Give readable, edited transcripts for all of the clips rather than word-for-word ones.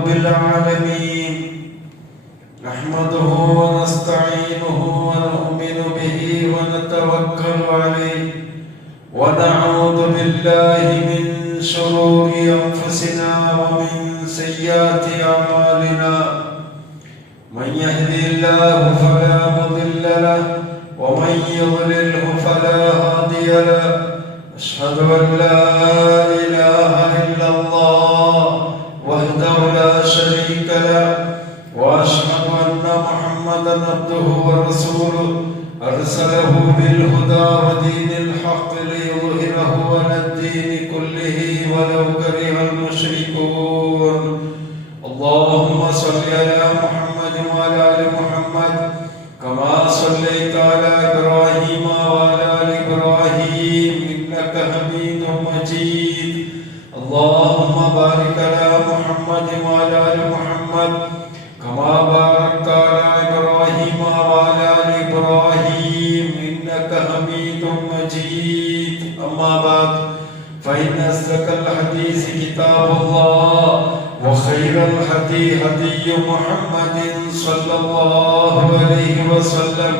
رب العالمين نحمده ونستعينه ونؤمن به ونتوكل عليه ونعوذ بالله من شرور أنفسنا ومن سيئات أعمالنا من يهدي الله فلا مضل له ومن يضلله فلا هادي له أشهد أن لا إله إلا الله وحده لا شريك له وأشهد أن محمدا عبده ورسوله أرسله بالهدى ودين الحق ليظهره على الدين كله ولو كره المشركون اللهم صل على محمد وعلى آل محمد كما صليت على إبراهيم وعلى آل إبراهيم إنك حميد مجيد اللهم بارك على محمد وعلى آل محمد كما باركت على إبراهيم وعلى آل إبراهيم إنك حميد مجيد أما بعد فإن أصدق الحديث كتاب الله وخير الهدي هدي محمد صلى الله عليه وسلم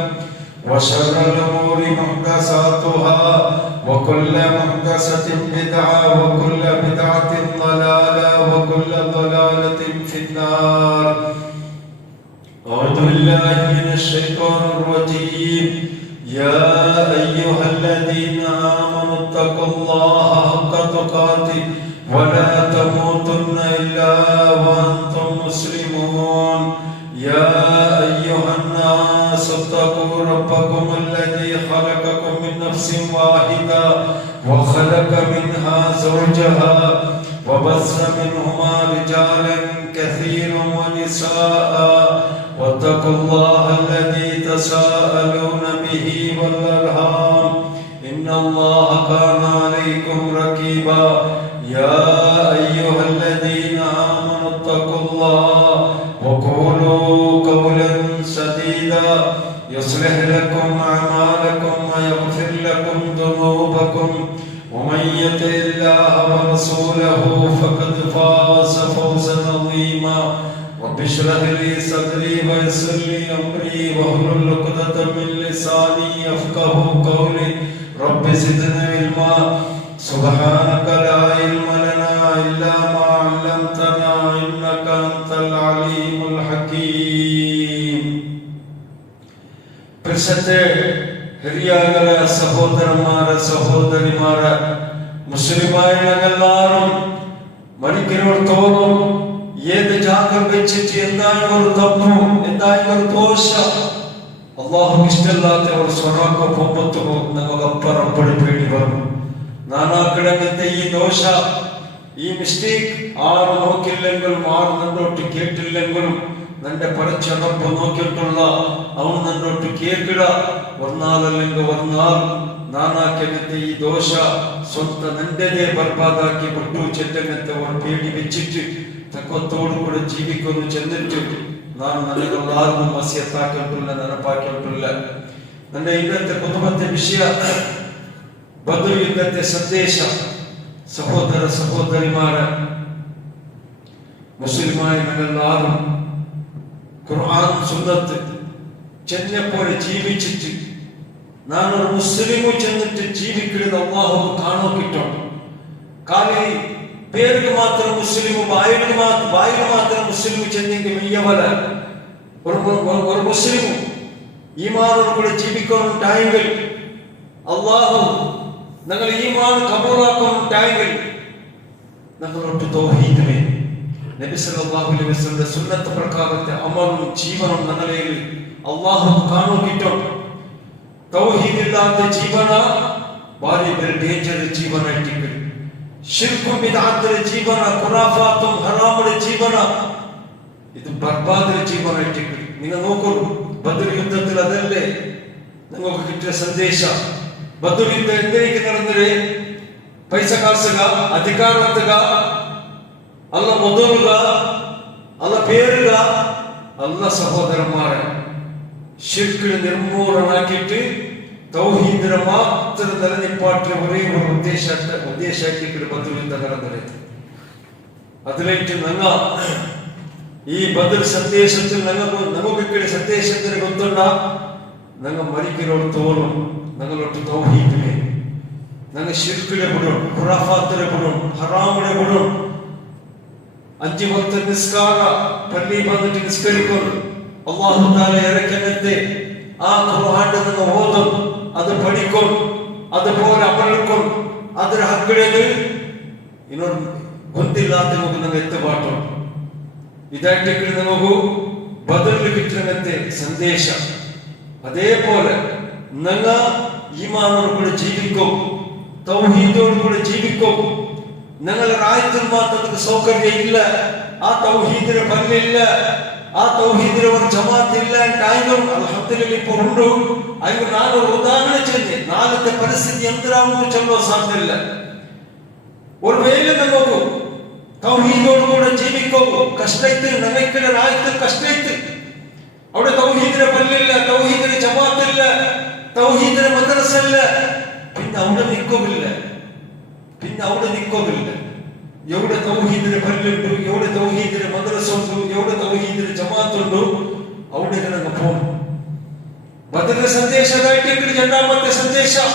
وشر الأمور محدثاتها وكل محدثة بدعة وكل بدعة ضلالة وكل ضلالة في النار أعوذ بالله من الشيطان الرجيم يا أيها الذين آمنوا اتقوا الله حق تقاته ولا تموتن إلا وأنتم مسلمون يا أيها الناس اتقوا ربكم الذي خلقكم من نفس واحدة وخلق منها زوجها وبث منهما رجالا كثيرا ونساء واتقوا الله الذي تساءلون به والأرحام إن الله كان عليكم رقيبا يا أيها الذين آمنوا اتقوا الله وقولوا قولا سديدا يصلح لكم أعمالكم ويغفر لكم ذنوبكم ومن يطع الله ورسوله فقد فاز فوزا عظيما رب اشرح لي صدري ويسر لي أمري واحلل عقدة من لساني يفقهوا قولي رب زدنا علما سبحانك لا علم لنا إلا ما علمتنا إنك أنت العليم الحكيم പരിശുദ്ധ ഹിരിയാകളെ സഹോദരന്മാരെ സഹോദരിമാരെ മുസ്ലിമായ ഞങ്ങളെല്ലാവരും മണിക്കൂറുകളോളം ഏത് ജാഗം വെച്ചിട്ട് എന്തായാലും ഒരു തപ്പും എന്തായാലും ഒരു ദോഷം അള്ളാഹു ഇഷ്ടമില്ലാത്ത ഒരു സ്വറാക്കോ പൊമ്പത്തോ നമുക്കപ്പുറം പേടി വരും നാനാ കിടങ്ങത്തെ ഈ ദോഷ ഈ മിസ്റ്റേക്ക് ആറ് നോക്കില്ലെങ്കിലും ആറ് നന്നോട്ട് കേട്ടില്ലെങ്കിലും നിന്റെ പരച്ചടപ്പ് നോക്കിയിട്ടുള്ള അവൻ നന്നോട്ട് കേൾക്കിട ഒന്നാളല്ലെങ്കിൽ ഒന്നാൾ നാനാക്കങ്ങത്തെ ഈ ദോഷ സ്വന്തം നിന്റെതേ ബർബാദാക്കി വിട്ടു ചെറ്റങ്ങത്തെ ഒരു പേടി വെച്ചിട്ട് തക്കത്തോടു കൂടെ ജീവിക്കുന്നു ചെന്നിട്ട് നാം നല്ലതുള്ള ആർക്കും വസിയത്താക്കിയിട്ടില്ല നടപ്പാക്കിയിട്ടില്ല നിന്റെ ഇന്നത്തെ കുടുംബത്തെ വിഷയ ബദർ യുദ്ധത്തെ സന്ദേശ സഹോദര സഹോദരിമാരെ മുസ്ലിമായ ഞങ്ങളെല്ലാവരും ഖുർആൻ സുന്നത്ത് ചെന്നപ്പോലെ ജീവിച്ചിട്ട് നാനൊരു മുസ്ലിമു ചെന്നിട്ട് ജീവിക്കുന്നത് അള്ളാഹു കാണോ കിട്ടും കാലി പേർക്ക് മാത്രം മുസ്ലിമു വായിൽ മാത്രം മുസ്ലിമു ചെന്നെങ്കിൽ മെയ്യവല ഒരു മുസ്ലിമു ഈമാനോട് കൂടെ ജീവിക്കാനുണ്ടായെങ്കിൽ അള്ളാഹു ഞങ്ങൾ ഈമാൻ കബൂലാക്കാനുണ്ടായെങ്കിൽ ഞങ്ങളൊട്ട് തൗഹീദിനെ നബി സല്ലല്ലാഹു അലൈഹി വസല്ലം സുന്നത്ത് പ്രകാരത്തെ അമലും ജീവനും ഞങ്ങളിൽ അള്ളാഹു കാണോ കിട്ടും തൗഹീദില്ലാത്ത ജീവന ഭാര്യ ഡേഞ്ചർ ജീവനായിട്ട് ശിർക്കും ബിദ്അത്തിന്റെ ജീവന ഖുറാഫാത്തും ഹറാമുടെ ജീവന ഇത് ബർബാദിന്റെ ജീവനായിട്ട് നിങ്ങൾ നോക്കൂ ബദർ യുദ്ധത്തിൽ അതല്ലേ നിങ്ങൾക്ക് കിട്ടിയ സന്ദേശം ബദർ യുദ്ധം എന്തിനേക്ക് നടന്നത് പൈസ കാസുക അധികാരത്തുക അല്ല മുതലുക അല്ല പേരുക അല്ല സഹോദരന്മാരെ ശിർക്കിനെ നിർമൂലമാക്കിയിട്ട് തൗഹീദിനെ മാത്രം നിലനിപ്പാട്ടിയ ഒരേ ഒരു ഉദ്ദേശമാക്കിയിട്ട് ബദർ യുദ്ധം നടന്നത് അതിലേക്ക് ഞങ്ങൾ ഈ ബദർ സന്ദേശത്തിൽ നമുക്കൊക്കെ സന്ദേശത്തിന് ಗೊತ್ತುണ്ട ഞങ്ങൾ മരിക്കുന്നോടത്തോളം ഞങ്ങളൊട്ട് തൗഹീദിനെ ഞങ്ങൾ ശിർക്കിനെ വിടും, ഖുറാഫാത്തിനെ വിടും, ഹറാമിനെ വിടും. 5 വക്ത നിസ്കാര പള്ളി വന്നിട്ട് നിസ്കരിക്കും. അല്ലാഹു തആല ഇറക്കനത്തെ ആ ഖുർആൻ നിങ്ങൾ ഓതും, അത് പഠിക്കും, അതുപോലെ അമലെടുക്കും. ಅದರ ಹಕ್ಕಳೇದು ಇನ್ನೊಂದು ಗೊತ್ತಿല്ലാത്ത നമുക്ക് എത്തുപാട്ടും ഇതായിട്ട് നമുക്ക് ബദറിൽ കിട്ടുന്നത്തെ സന്ദേശം. അതേപോലെ ഞങ്ങൾ ഈമാനോട് കൂടെ ജീവിക്കും, തൗഹീദോട് കൂടെ ജീവിക്കും. ഞങ്ങളുടെ രാജ്യത്തിൽ മാത്രം സൗകര്യം ഇല്ല, ആ തൗഹീദിന് പല്ലില്ല, ആ തൗഹീദിന് ഒരു ജമാഅത്ത് ഇല്ല ആയെങ്കിലും അൽഹംദുലില്ലാഹ് ഇപ്പോൾ ഉണ്ട്. അതിന് നാലൊരു ഉദാഹരണം ചെന്ന് നാളത്തെ പരിസ്ഥിതി എന്താണെന്ന് ചൊല്ലാൻ സാധ്യമില്ല. ഒരു വേല നമുക്ക് തൗഹീദോട് കൂടെ ജീവിക്കും. കഷ്ടത്ത് ഞങ്ങൾക്കുള്ള രാജ്യത്തിൽ കഷ്ടത്ത് അവിടെ തൗഹീദിന് പല്ലില്ല, തൗഹീദിന് ജമാഅത്തില്ല, തൗഹീദിന് മദ്രസ ഇല്ല. പിന്നെ അവിടെ നിൽക്കില്ല. എവിടെ തൗഹീദിന് പല്ലുണ്ട്, എവിടെ തൗഹീദിന് മദ്രസ ഉണ്ട്, എവിടെ തൗഹീദിന് ജമാഅത്ത് ഉണ്ട്, അവിടെ ഞങ്ങൾ പോകും. ബദർ സന്ദേശമായിട്ട് രണ്ടാമത്തെ സന്ദേശം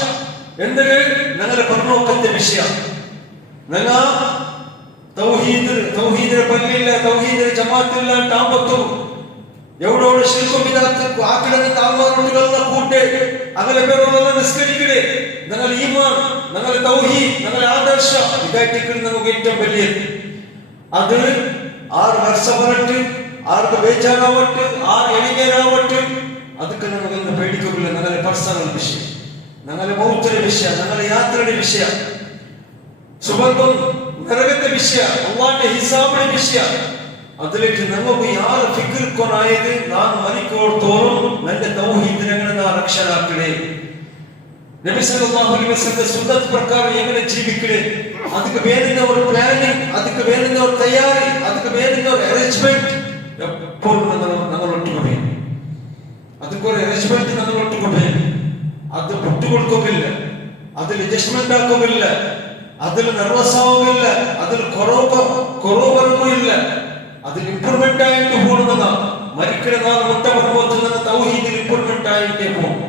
എന്തൊക്കെ ഞങ്ങളുടെ പരലോകത്തെ വിഷയം. ഞങ്ങൾ തൗഹീദിന് പല്ലില്ല, തൗഹീദിന് ജമാഅത്തില്ല ടാമ്പത്തും എവിടോട് ശിൽക്കും വിദാത്ത് ആക്കിടന്ന് താഴ്വാറുകളെല്ലാം കൂട്ടെ അങ്ങനെ പേരോടെല്ലാം നിസ്കരിക്കണേ. ഞങ്ങൾ ഈമാൻ, ഞങ്ങളുടെ തൗഹീദ്, ഞങ്ങളുടെ ആദർശം ഇതായിട്ട് നമുക്ക് ഏറ്റവും വലിയത്. അത് 6 വർഷം വരട്ട്, 6 ബേജാറാവട്ട്, 6 എളിഞ്ഞാവട്ട്, അതൊക്കെ നമുക്കൊന്ന് പേടിക്കില്ല. ഞങ്ങളുടെ പേഴ്സണൽ വിഷയം, ഞങ്ങളുടെ മൗത്തിന്റെ വിഷയം, ഞങ്ങളുടെ യാത്രയുടെ വിഷയം, സുബന്ധം നരകത്തെ വിഷയം, അള്ളാന്റെ ഹിസാബിന്റെ വിഷയം. അതിലേക്ക് നമുക്ക് യാറ് ഫിക്ർക്കൊനായത് നാം മരിക്കോടത്തോളം എന്റെ തൗഹീദിനെ നാം രക്ഷനാക്കണേ. നബി സല്ലല്ലാഹു അലൈഹി വസല്ലം സുന്നത്ത് പ്രകാരം എങ്ങനെ ജീവിക്കണേ, ಅದಕ್ಕೆ വേണ്ടുന്ന ഒരു പ്ലാനിങ്, ಅದಕ್ಕೆ വേണ്ടുന്ന ഒരു തയ്യാറി, ಅದಕ್ಕೆ വേണ്ടുന്ന ഒരു അറേഞ്ച്മെന്റ് എപ്പോഴും നമ്മൾ ഒട്ടുകൊണ്ടേ. ಅದಕ್ಕೆ ഒരു അറേഞ്ച്മെന്റ് നമ്മൾ ഒട്ടുകൊണ്ടേ. അത് വിട്ടുകൊടുക്കില്ല, അതിൽ അഡ്ജസ്റ്റ്മെന്റ് ആക്കില്ല, അതിൽ നെർവസ് ആവുകയില്ല, അതിൽ കുറവില്ല, അതിൽ ഇംപ്രൂവ്മെന്റ് ആയിട്ട് പോകുന്നതാ. മരിക്കുന്ന നാൾ മുട്ട പർവ്വത്തിൽ തൗഹീദിൽ ഇംപ്രൂവ്മെന്റ് ആയിട്ടേ പോകും.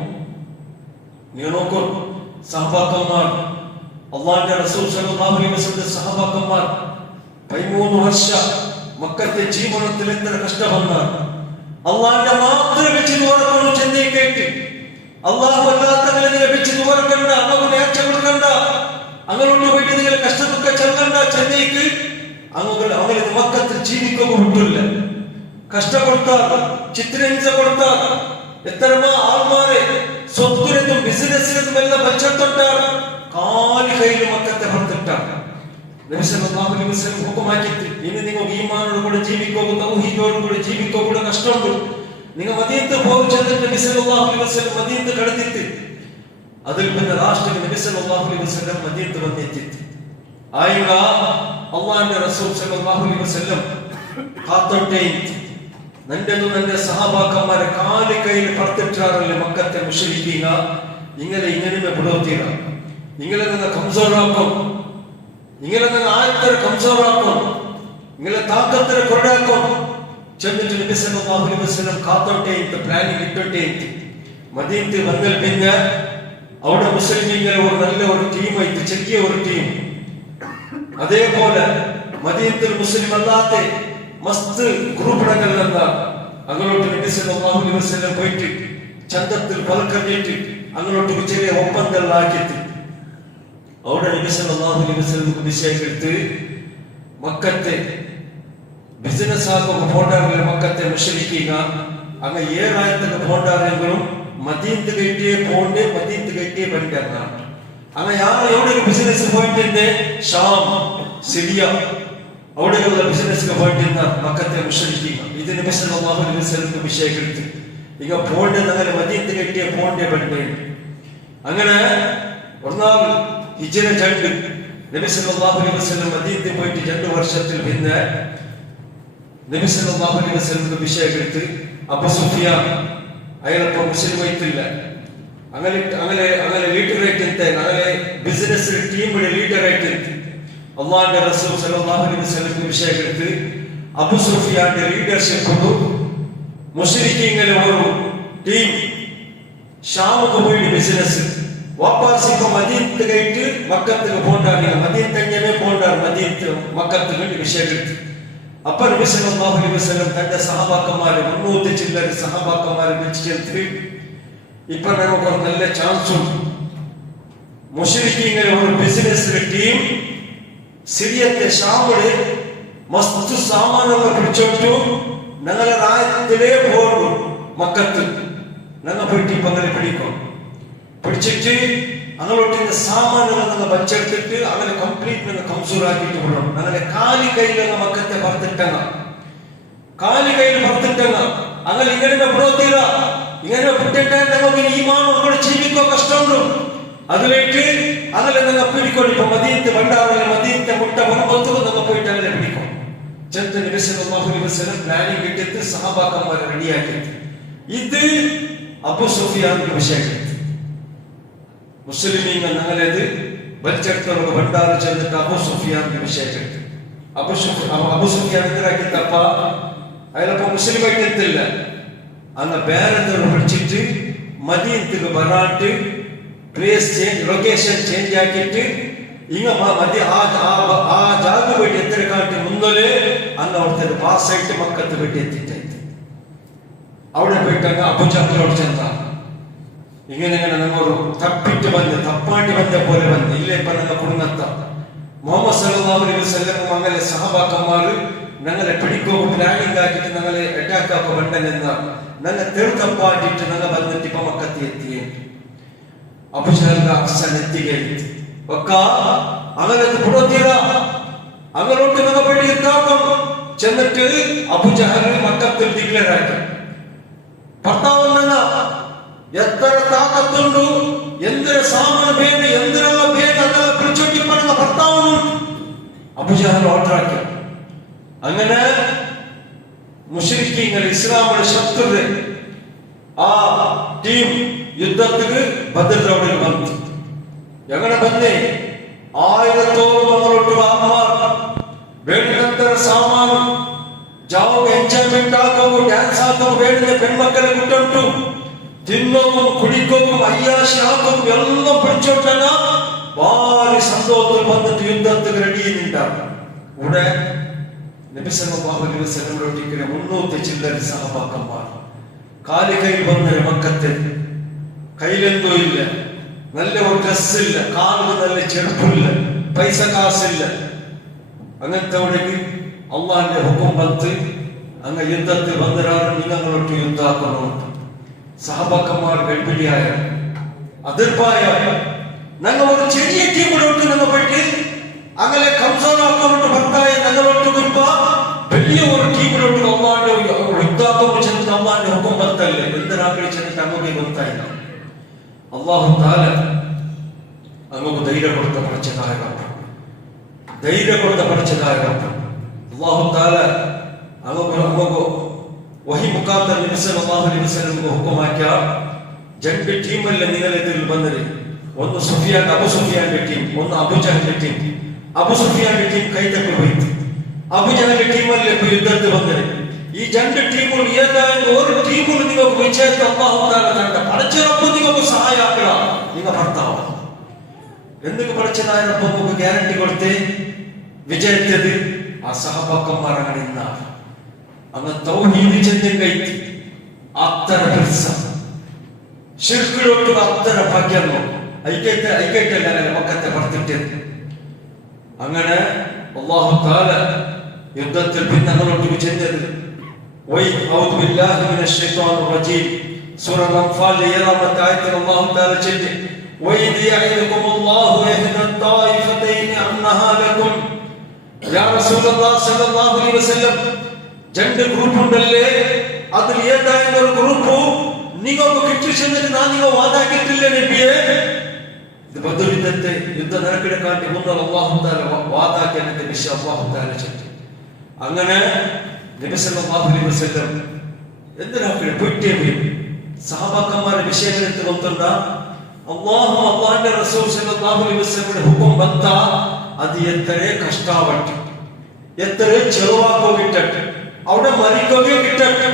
നിങ്ങൾ നോക്കൂ, സഹബാക്കന്മാർ, അള്ളാന്റെ റസൂൽ സല്ലല്ലാഹു അലൈഹി വസല്ലം സഹബാക്കന്മാർ 13 വർഷം മക്കത്തെ ജീവിതത്തിൽ എത്ര കഷ്ടപ്പെടാൻ അള്ളാന്റെ മാത്രം വെച്ച് ഓർക്കുന്നു. ചെന്നൈ കേട്ട് അള്ളാഹു അല്ലാത്തവരെ നിങ്ങൾ വെച്ച് ഓർക്കണ്ട, അങ്ങനെ നേർച്ച കൊടുക്കണ്ട, അങ്ങോട്ട് പോയിട്ട് നിങ്ങൾ കഷ്ടത്തൊക്കെ ചെല്ലണ്ട. ചെന്നൈക്ക് അങ്ങനെ മക്കത്തിൽ ജീവിക്കുക വിട്ടില്ല. കഷ്ടപ്പെടുത്താർ, ചിത്രഹിംസ കൊടുത്താർ, എത്രമാ ആൾമാരെ സ്വത്തിനും ബിസിനസ്സിനും എല്ലാം വെച്ചിട്ടാർ കാലി കയ്യിൽ മക്കത്തെ പുറത്തിട്ടാർ. നബി സല്ലല്ലാഹു അലൈഹി വസല്ലം ഹുക്കുമാക്കിയിട്ട് ഇനി നിങ്ങൾ ഈമാനോട് കൂടെ ജീവിക്കുക, തൗഹീദോട് കൂടെ ജീവിക്കുക കൂടെ കഷ്ടമുണ്ട്. നിങ്ങൾ മദീനത്ത് പോയി ചെന്നിട്ട് നബി സല്ലല്ലാഹു അലൈഹി വസല്ലം മദീനത്ത് കടത്തിട്ട് അതിൽ പിന്നെ രാഷ്ട്രം നബി സല്ലല്ലാഹു അലൈഹി വസല്ലം മദീനത്ത് വന്നെത്തിയിട്ട് ആയില്ല അള്ളാന്റെ റസൂൽ സല്ലല്ലാഹു അലൈഹി വസല്ലം കാത്തോട്ടേ നന്റെന്നും നന്റെ സഹാബാക്കന്മാരെ കാലി കയ്യിൽ പറത്തിട്ടാറല്ലേ മക്കത്തെ മുശ്രിക്കീന. ഇങ്ങനെ ಬಿಡೋತೀರ, നിങ്ങളെ നിങ്ങൾ കംസോറാക്കും, നിങ്ങളെ നിങ്ങൾ ആയത്തര കംസോറാക്കും, നിങ്ങളെ താക്കത്തര കൊറടാക്കും. ചെന്നിട്ട് നബി സല്ലല്ലാഹു അലൈഹി വസല്ലം കാത്തോട്ടേ പ്ലാനിങ് ഇട്ടോട്ടേ മദീനത്തിൽ വന്നാൽ പിന്നെ അവിടെ മുസ്ലിമീങ്ങളെ ഒരു നല്ല ഒരു ടീമായിട്ട് ചെറിയ ഒരു ടീം. അതേപോലെ മദീനത്തിൽ മുസ്ലിം അല്ലാത്ത മസ്ത് ഗ്രൂപ്പിടങ്ങൾ അങ്ങോട്ട് നബി സല്ലല്ലാഹു അലൈഹി വസല്ലം പോയിട്ട് ചന്തത്തിൽ പലക്കഞ്ഞിട്ട് അങ്ങോട്ട് ചെറിയ ഒപ്പന്തലാക്കിയിട്ട് അവിടെ നബി സല്ലല്ലാഹു അലൈഹി വസല്ലം വിഷയമെടുത്ത് മക്കത്തെ ബിസിനസ് ആകുമ്പോൾ പോണ്ടാറില്ല. മക്കത്തെ മുശ്രിക്കീന അങ്ങ് ഏറായത്തൊക്കെ പോണ്ടാറെങ്കിലും മദീനത്ത് കയറ്റിയേ പോണ്ടേ, മദീനത്ത് കയറ്റിയേ പഠിക്കാനാണ്. അങ്ങനെ എവിടെ ബിസിനസ് പോയിട്ടുണ്ട്, ഷാം, സിറിയ അവിടെയുള്ള ബിസിനസ് പോയിട്ടിരുന്ന മക്കത്തെ മുശ്രിക്കീന ഇത് നബി സല്ലല്ലാഹു അലൈഹി വസല്ലം വിഷയമെടുത്ത് ಈಗ പോണ്ടേ അങ്ങനെ മദീനത്ത് കയറ്റിയ പോണ്ടേ പഠിക്കേണ്ടി. അങ്ങനെ ഒന്നാം ഹിജ്റ 2 നബി സല്ലല്ലാഹു അലൈഹി വസല്ലം മദീനത്തിൽ പോയിട്ട് 2 വർഷത്തിൽ പിന്നെ നബി സല്ലല്ലാഹു അലൈഹി വസല്ലം വിഷയമെടുത്ത് അബൂ സുഫിയാൻ അയാളപ്പോൾ മുസ്ലിം ആയിട്ടില്ല. അങ്ങനെ ലീഡറായിട്ട് അങ്ങനെ ബിസിനസ് ടീമിന്റെ ലീഡറായിട്ട് അള്ളാഹുവിന്റെ റസൂൽ സല്ലല്ലാഹു അലൈഹി വസല്ലം വിഷയമെടുത്ത് അബൂ സുഫിയാന്റെ ലീഡർഷിപ്പ് മുശ്രിക്കീങ്ങളെ ഒരു ടീം ഷാമുക്ക് പോയി ബിസിനസ് വാപ്പാസ് ഇപ്പൊ മദീനത്ത് കഴിഞ്ഞിട്ട് മക്കത്തുക്ക് പോണ്ടാണ് മദീനത്ത് എങ്ങനെ പോണ്ടാണ് മദീനത്ത് മക്കത്ത് വേണ്ടി വിഷയം എടുത്തു. അപ്പൊ നബി സല്ലല്ലാഹു അലൈഹി വസല്ലം തന്റെ സഹബാക്കന്മാരെ 300 ചില്ലറ സഹബാക്കന്മാരെ വിളിച്ചു ചേർത്ത് ഇപ്പൊ നമുക്ക് ഒരു നല്ല ചാൻസ് ഉണ്ട്. മുശ്രിക്കീങ്ങളെ ഒരു ബിസിനസ് ടീം സിറിയത്തെ ഷാമില് മസ്തു സാമാനുകൾ പിടിച്ചോട്ടു ഞങ്ങളെ രാജ്യത്തിലേ പോകും മക്കത്ത് ഞങ്ങൾ പോയിട്ട് ഇപ്പൊ അങ്ങനെ പിടിക്കും. പിടിച്ചിട്ട് അങ്ങോട്ട് സാമാനുകൾ നിങ്ങൾ വച്ചെടുത്തിട്ട് അങ്ങനെ കംപ്ലീറ്റ് നിങ്ങൾ കംസൂറാക്കിയിട്ട് വിടണം. ഞങ്ങളെ കാലി കയ്യിൽ മക്കത്തെ പറത്തിട്ടങ്ങ കാലി കയ്യിൽ പറത്തിട്ടങ്ങ അങ്ങനെ ഇങ്ങനെ വിടോത്തീര ഇങ്ങനെ വിട്ടിട്ട് ഞങ്ങൾക്ക് ഈമാനോട് ജീവിക്കോ കഷ്ടമുണ്ടോ അതിലേക്ക് അങ്ങനെ നിങ്ങൾ പിടിക്കണം. ഇപ്പൊ മദീനത്തെ ഭണ്ഡാറിലെ മദീനത്തെ മുട്ട പുറത്തു നിങ്ങൾ പോയിട്ട് അങ്ങനെ പിടിക്കും. ചെറുത്ത് നബി സല്ലല്ലാഹു അലൈഹി വസല്ലം പ്ലാനിങ് കിട്ടിയിട്ട് സഹബാക്കന്മാരെ റെഡിയാക്കിയിട്ട് ഇത് അബൂ സുഫിയാന്റെ വിഷയം മുസ്ലിമീങ്ങൾ ഞങ്ങളത് വലിച്ചെടുത്തവർക്ക് ഭണ്ഡാറ് ചെന്നിട്ട് അബൂ സുഫിയാന്റെ വിഷയം അബൂ സുഫിയാൻ എന്തിനാക്കിത്തപ്പ അയാളപ്പോ മുസ്ലിം ആയിട്ടെത്തില്ല അങ്ങ് വേറെന്തോട് പിടിച്ചിട്ട് മദീനത്തേക്ക് വരാട്ട് പ്ലേസ് ചേഞ്ച് ലൊക്കേഷൻ ചേഞ്ച് ആക്കിയിട്ട് ഇങ്ങ മതി ആ ജാഗ പോയിട്ട് എത്ര കാട്ടി മുന്നോല് അങ്ങ് അവിടുത്തെ പാസ്സായിട്ട് മക്കത്ത് വെട്ടി എത്തിയിട്ടായിട്ട് അവിടെ പോയിട്ട് അങ്ങ് അബൂജഹലിനോട് ചെന്ന ഇങ്ങനെ നമ്മൊരു തപ്പിട്ട് വന്ന് തപ്പാണ്ടി വന്ന പോലെ വന്ന് ഇല്ല ഇപ്പൊ ഞങ്ങൾ കുടുങ്ങത്ത മുഹമ്മദ് സല്ലല്ലാഹു അലൈഹി വസല്ലം അങ്ങനെ സഹബാക്കന്മാര് ഞങ്ങളെ പിടിക്കോ പ്ലാനിങ് ആക്കിയിട്ട് ഞങ്ങളെ അറ്റാക്ക് ആക്കോ വേണ്ടെന്ന ഞങ്ങൾ തെറുതപ്പാട്ടിട്ട് ഞങ്ങൾ വന്നിട്ട് ഇപ്പൊ മക്കത്തി എത്തിയേ അബൂജഹലിന്റെ അവസാനം എത്തിക്കഴിഞ്ഞു ഒക്ക അങ്ങനെ പുറത്തീര അങ്ങോട്ട് ഞങ്ങൾ പോയിട്ട് യുദ്ധാക്കും ചെന്നിട്ട് അബൂജഹൽ മക്കത്തിൽ ഡിക്ലെയർ ആക്കി ഭർത്താവ് എത്ര താക്കത്തുണ്ടു എന്തൊരു സാമാന വേണ്ട എന്തിനുള്ള വേണ്ട അതെല്ലാം പിടിച്ചോട്ടി പറഞ്ഞ ഭർത്താവ് അബൂജഹൽ ഓർഡറാക്കി. അങ്ങനെ മുശ്രിക്കീങ്ങൾ ഇസ്ലാമിന്റെ ശത്രുത ആ ടീം യുദ്ധത്തിന് ബദർ റോഡിൽ വന്നു. എങ്ങനെ വന്നേ 1000 അങ്ങോട്ട് വാങ്ങാൻ വേണ്ടത്ര സാമാനം ജാവോ എൻജോയ്മെന്റ് ആക്കോ ഡാൻസ് ആക്കോ വേണ്ട പെൺമക്കളെ വിട്ടു തിന്നോക്കും കുടിക്കോക്കും അയ്യാശി ആക്കും എല്ലാം പിടിച്ചോട്ടല്ല ഭാരി സന്തോഷത്തിൽ വന്നിട്ട് യുദ്ധത്തിന് റെഡി ചെയ്യുന്നുണ്ടാവും. ഇവിടെ നബി സല്ലല്ലാഹു അലൈഹി വസല്ലമയോട് 300 ചില്ലറ സഹബാക്കന്മാർ കാലി കയ്യിൽ വന്നൊരു മക്കത്ത് കയ്യിലെന്തോ ഇല്ല, നല്ല ഒരു ഡ്രസ് ഇല്ല, കാലിന് നല്ല ചെറുപ്പില്ല, പൈസ കാശില്ല. അങ്ങനത്തെ അള്ളാന്റെ ഹുക്കും പത്ത് അങ്ങ് യുദ്ധത്തിൽ വന്നൊരാളും നിങ്ങളോട്ട് യുദ്ധാക്കുന്നുണ്ട്. സഹബാക്കന്മാർ ഗഡ്ബിളിയായ അതിർപ്പായ ഞങ്ങൾ ഒരു ചെറിയ ടീമിലോട്ട് ഞങ്ങൾ പോയിട്ട് അങ്ങനെ കംസോറാക്കോട്ട് ഭർത്തായ ഞങ്ങളോട്ട് കുറിപ്പ വലിയ ഒരു ടീമിലോട്ട് അള്ളാന്റെ യുദ്ധാക്കം ചെന്നിട്ട് അള്ളാന്റെ ഹുക്കും പത്തല്ലേ എന്തിനാക്കളി ചെന്നിട്ട് അങ്ങോട്ട് ಗೊತ್ತಾಯಿಲ್ಲ. അള്ളാഹു താല അങ്ങോട്ട് ധൈര്യം കൊടുത്ത പഠിച്ചതായ ധൈര്യം കൊടുത്ത പഠിച്ചതായ അള്ളാഹു താല അങ്ങോട്ട് വഹി മുഖാന്തര നബി സല്ലല്ലാഹു അലൈഹി വസല്ലം ಹುಕುಮಾಕ್ಯ രണ്ട് ടീമല്ല നിങ്ങളെതിൽ വന്നത്. ഒന്ന് അബൂ സുഫിയാന്റെ ടീം, ഒന്ന് അബൂജഹലിന്റെ ടീം. അബൂ സുഫിയാന്റെ ടീം കൈതപ്പി പോയിട്ട് അബൂജഹലിന്റെ ടീമല്ലേ ഇപ്പൊ യുദ്ധത്തിൽ വന്നത്. ഈ രണ്ട് ടീമുകൾ ഏതാണ്ട് ഒരു ടീമുകൾ നിങ്ങൾക്ക് വിജയത്തെ അല്ലാഹു തആല തന്റെ പടച്ചറപ്പ് നിങ്ങൾക്ക് സഹായാക്കുക. നിങ്ങൾ ഭർത്താവ് എന്തൊക്കെ പഠിച്ചതായ നമുക്ക് ഗ്യാരണ്ടി കൊടുത്തേ വിജയത്തത് ആ സഹബാക്കന്മാരാണ്. ഇന്നാണ് അങ്ങ് തൗഹീദ് ചെന്നെങ്കൈത്തി അത്തര പെരുസ ശിർക്കിലോട്ട് അത്തര ഭാഗ്യമോ ഐക്യത്തല്ല മക്കത്തെ പറത്തിട്ടത്. അങ്ങനെ അല്ലാഹു തആല യുദ്ധത്തിൽ പിന്നെ അങ്ങോട്ട് ചെന്നത് ഔദു ബില്ലാഹി മിനശ് ശൈത്വാനിർ റജീം സൂറ അൻഫാൽ 7-ാമത്തെ ആയത്തിൽ അല്ലാഹു തആല ചൊല്ലി വഇദ് യഅിദുകുമുല്ലാഹു ഇഹ്ദാ ത്വായിഫതൈനി അന്നഹാ ലക്കും യാ റസൂലുള്ളാഹി സ്വല്ലല്ലാഹു അലൈഹി വസല്ലം രണ്ട് ഗ്രൂപ്പ് ഉണ്ടല്ലേ, അതിൽ ഏതായാലും ഒരു ഗ്രൂപ്പ് നിങ്ങൾക്ക് കിട്ടിച്ചെന്നിട്ട് ഞാൻ നിങ്ങൾ വാദാക്കിയിട്ടില്ല നബിയെ. ഇത് ബദർ യുദ്ധത്തെ യുദ്ധ നിരക്കിടക്കാണ്ടി മുന്നേ അല്ലാഹു തആല വാദാക്കി എന്നിട്ട് വിശ്വ അല്ലാഹു തആല ചെയ്തു. അങ്ങനെ നബി സല്ലല്ലാഹു അലൈഹി വസല്ലം എന്തിനാക്കി പോയിട്ടേ സഹബാക്കന്മാരുടെ വിഷയത്തിൽ നോക്കണ്ട. അല്ലാഹുവിന്റെ റസൂൽ സല്ലല്ലാഹു അലൈഹി വസല്ലം ഹുക്കും ಬಂತ ಅದು ಎತ್ತರೆ ಕಷ್ಟಪಟ್ಟು എത്ര ചെലവാക്കോ കിട്ടട്ടെ, അവിടെ മരിക്കുകയോ കിട്ടട്ടെ,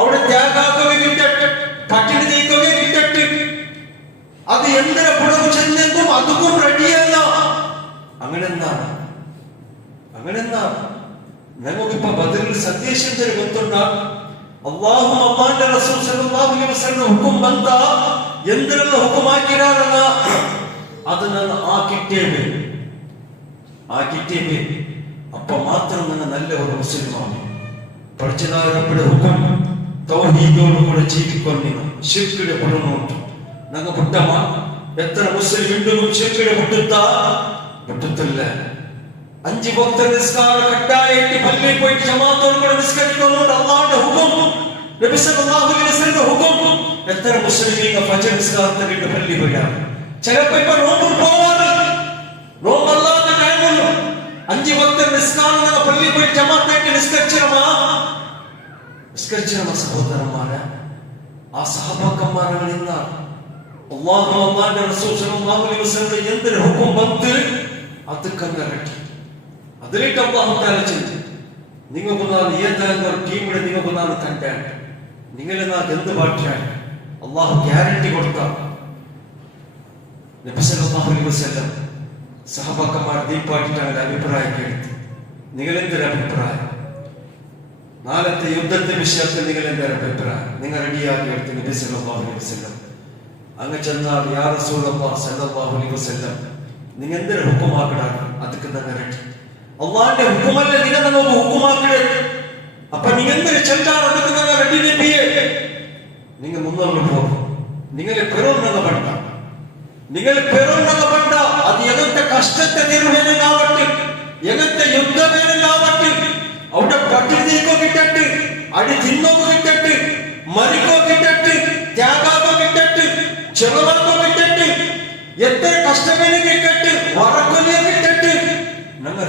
അവിടെ ത്യാഗാക്കുകയോ കിട്ടട്ടെ, പട്ടിണി നീക്കുകയോ കിട്ടട്ടെ, അത് എന്തിനെ പുറകു ചെന്നെങ്കും അതും റെഡിയല്ല. അങ്ങനെന്നാണ് നമുക്കിപ്പോ ബദറിൽ സന്ദേശം ಗೊತ್ತುಂಟ. അല്ലാഹു അല്ലാഹുവിന്റെ റസൂൽ സല്ലല്ലാഹു അലൈഹി വസല്ലം ಹುಕುಂ ಬಂತ, എന്തെല്ലാം ಹುಕುಂ ಹಾಕಿರಾರಲ್ಲ ಅದನ್ನ ആക്കിട്ടേ അപ്പൊ മാത്രം നിങ്ങൾ നല്ല ഒരു മുസ്ലിമാണ്. പഠിച്ചതാരുടെ ಹುಕುಂ തൗഹീദോട് കൂടെ ജീവിക്കൊണ്ടിരുന്നു. ശിർക്കിടെ പുറന്നോട്ടു ഞങ്ങ പുട്ടമ്മ എത്ര മുസ്ലിം വീണ്ടും ശിർക്കിടെ പുട്ടുത്തില്ല. 5 വക്ത നിസ്കാര കട്ടായിട്ട് പള്ളിയിൽ പോയിട്ട് ജമാഅത്തോട് കൂടെ നിസ്കരിക്കുന്നുണ്ട്. അല്ലാഹുവിന്റെ ഹുക്കം, നബി സല്ലല്ലാഹു അലൈഹി വസല്ലം ഹുക്കം. എത്ര മുസ്ലിമീങ്ങൾ ഫജ്ർ നിസ്കാരത്തിന് വേണ്ടി പള്ളിയിൽ പോയാണ്. ചിലപ്പോൾ ഇപ്പൊ നോമ്പ് പോവാറ്, നോമ്പല്ലാത്ത ടൈമിൽ 5 വക്ത നിസ്കാരം പള്ളിയിൽ പോയിട്ട് ജമാഅത്തായിട്ട് നിസ്കരിച്ചിരമാ സഹോദരന്മാരെ. ആ സഹബാക്കന്മാരാണ് ഇന്നാണ് അല്ലാഹുവിന്റെ റസൂൽ സല്ലല്ലാഹു അലൈഹി വസല്ലം എന്തൊരു ഹുക്കം ಬಂತು ಅದಕ್ಕಂಗ ಕಟ್ಟಿ അതിലേക്ക് അല്ലാഹു തആല ചെയ്തു. നിങ്ങൾക്ക് ನಾನು ഏതാണ്ട് ഒരു ടീമിനെ നിങ്ങൾക്ക് ನಾನು കണ്ടാൻ നിങ്ങളെ നാ എന്ത് പാട്ടാൻ അല്ലാഹു ഗ്യാരണ്ടി കൊടുത്ത നബി സല്ലല്ലാഹു അലൈഹി വസല്ലം സഹബാക്കന്മാർ ദീപാട്ടിട്ടാണ് അഭിപ്രായം കേട്ടു. നിങ്ങൾ എന്തൊരു അഭിപ്രായം? നാളത്തെ യുദ്ധത്തെ വിഷയത്തിൽ നിങ്ങൾ എന്തൊരു അഭിപ്രായം? നിങ്ങൾ റെഡിയാക്കി എടുത്ത് നബി സല്ലല്ലാഹു അലൈഹി വസല്ലം അങ്ങ് ചെന്നാൽ യാ റസൂലല്ലാഹ് സല്ലല്ലാഹു അലൈഹി വസല്ലം നിങ്ങൾ എന്തൊരു ഹുക്കുമാക്കിടാൻ അതൊക്കെ തന്നെ റെഡി. അള്ളാന്റെ ഹുക്കുമല്ല നിങ്ങൾ നമുക്ക് ഹുക്കുമാക്കിടേ. അപ്പൊ നിങ്ങൾ എന്തൊരു ചെല്ലാൻ അതൊക്കെ തന്നെ റെഡി നബിയെ. നിങ്ങൾ മുന്നോട്ട് പോകും. നിങ്ങളെ പെരുന്നക പണ്ട അത് എങ്ങനത്തെ കഷ്ടത്തെ നിർവഹണമാവട്ടെ, എങ്ങനത്തെ യുദ്ധവേനാവട്ടെ, അവിടെ പട്ടിണി നീക്കോ കിട്ടട്ട്, അടി തിന്നോക്കോ കിട്ടട്ട്, മരിക്കോ കിട്ടട്ട്, ത്യാഗാക്കോ കിട്ടട്ട്, ചെലവാക്കോ കിട്ടട്ട്, എത്ര കഷ്ടമേനെ കിട്ടട്ട്, വറക്കൊല്ലിയ കിട്ടട്ട്, ഞങ്ങൾ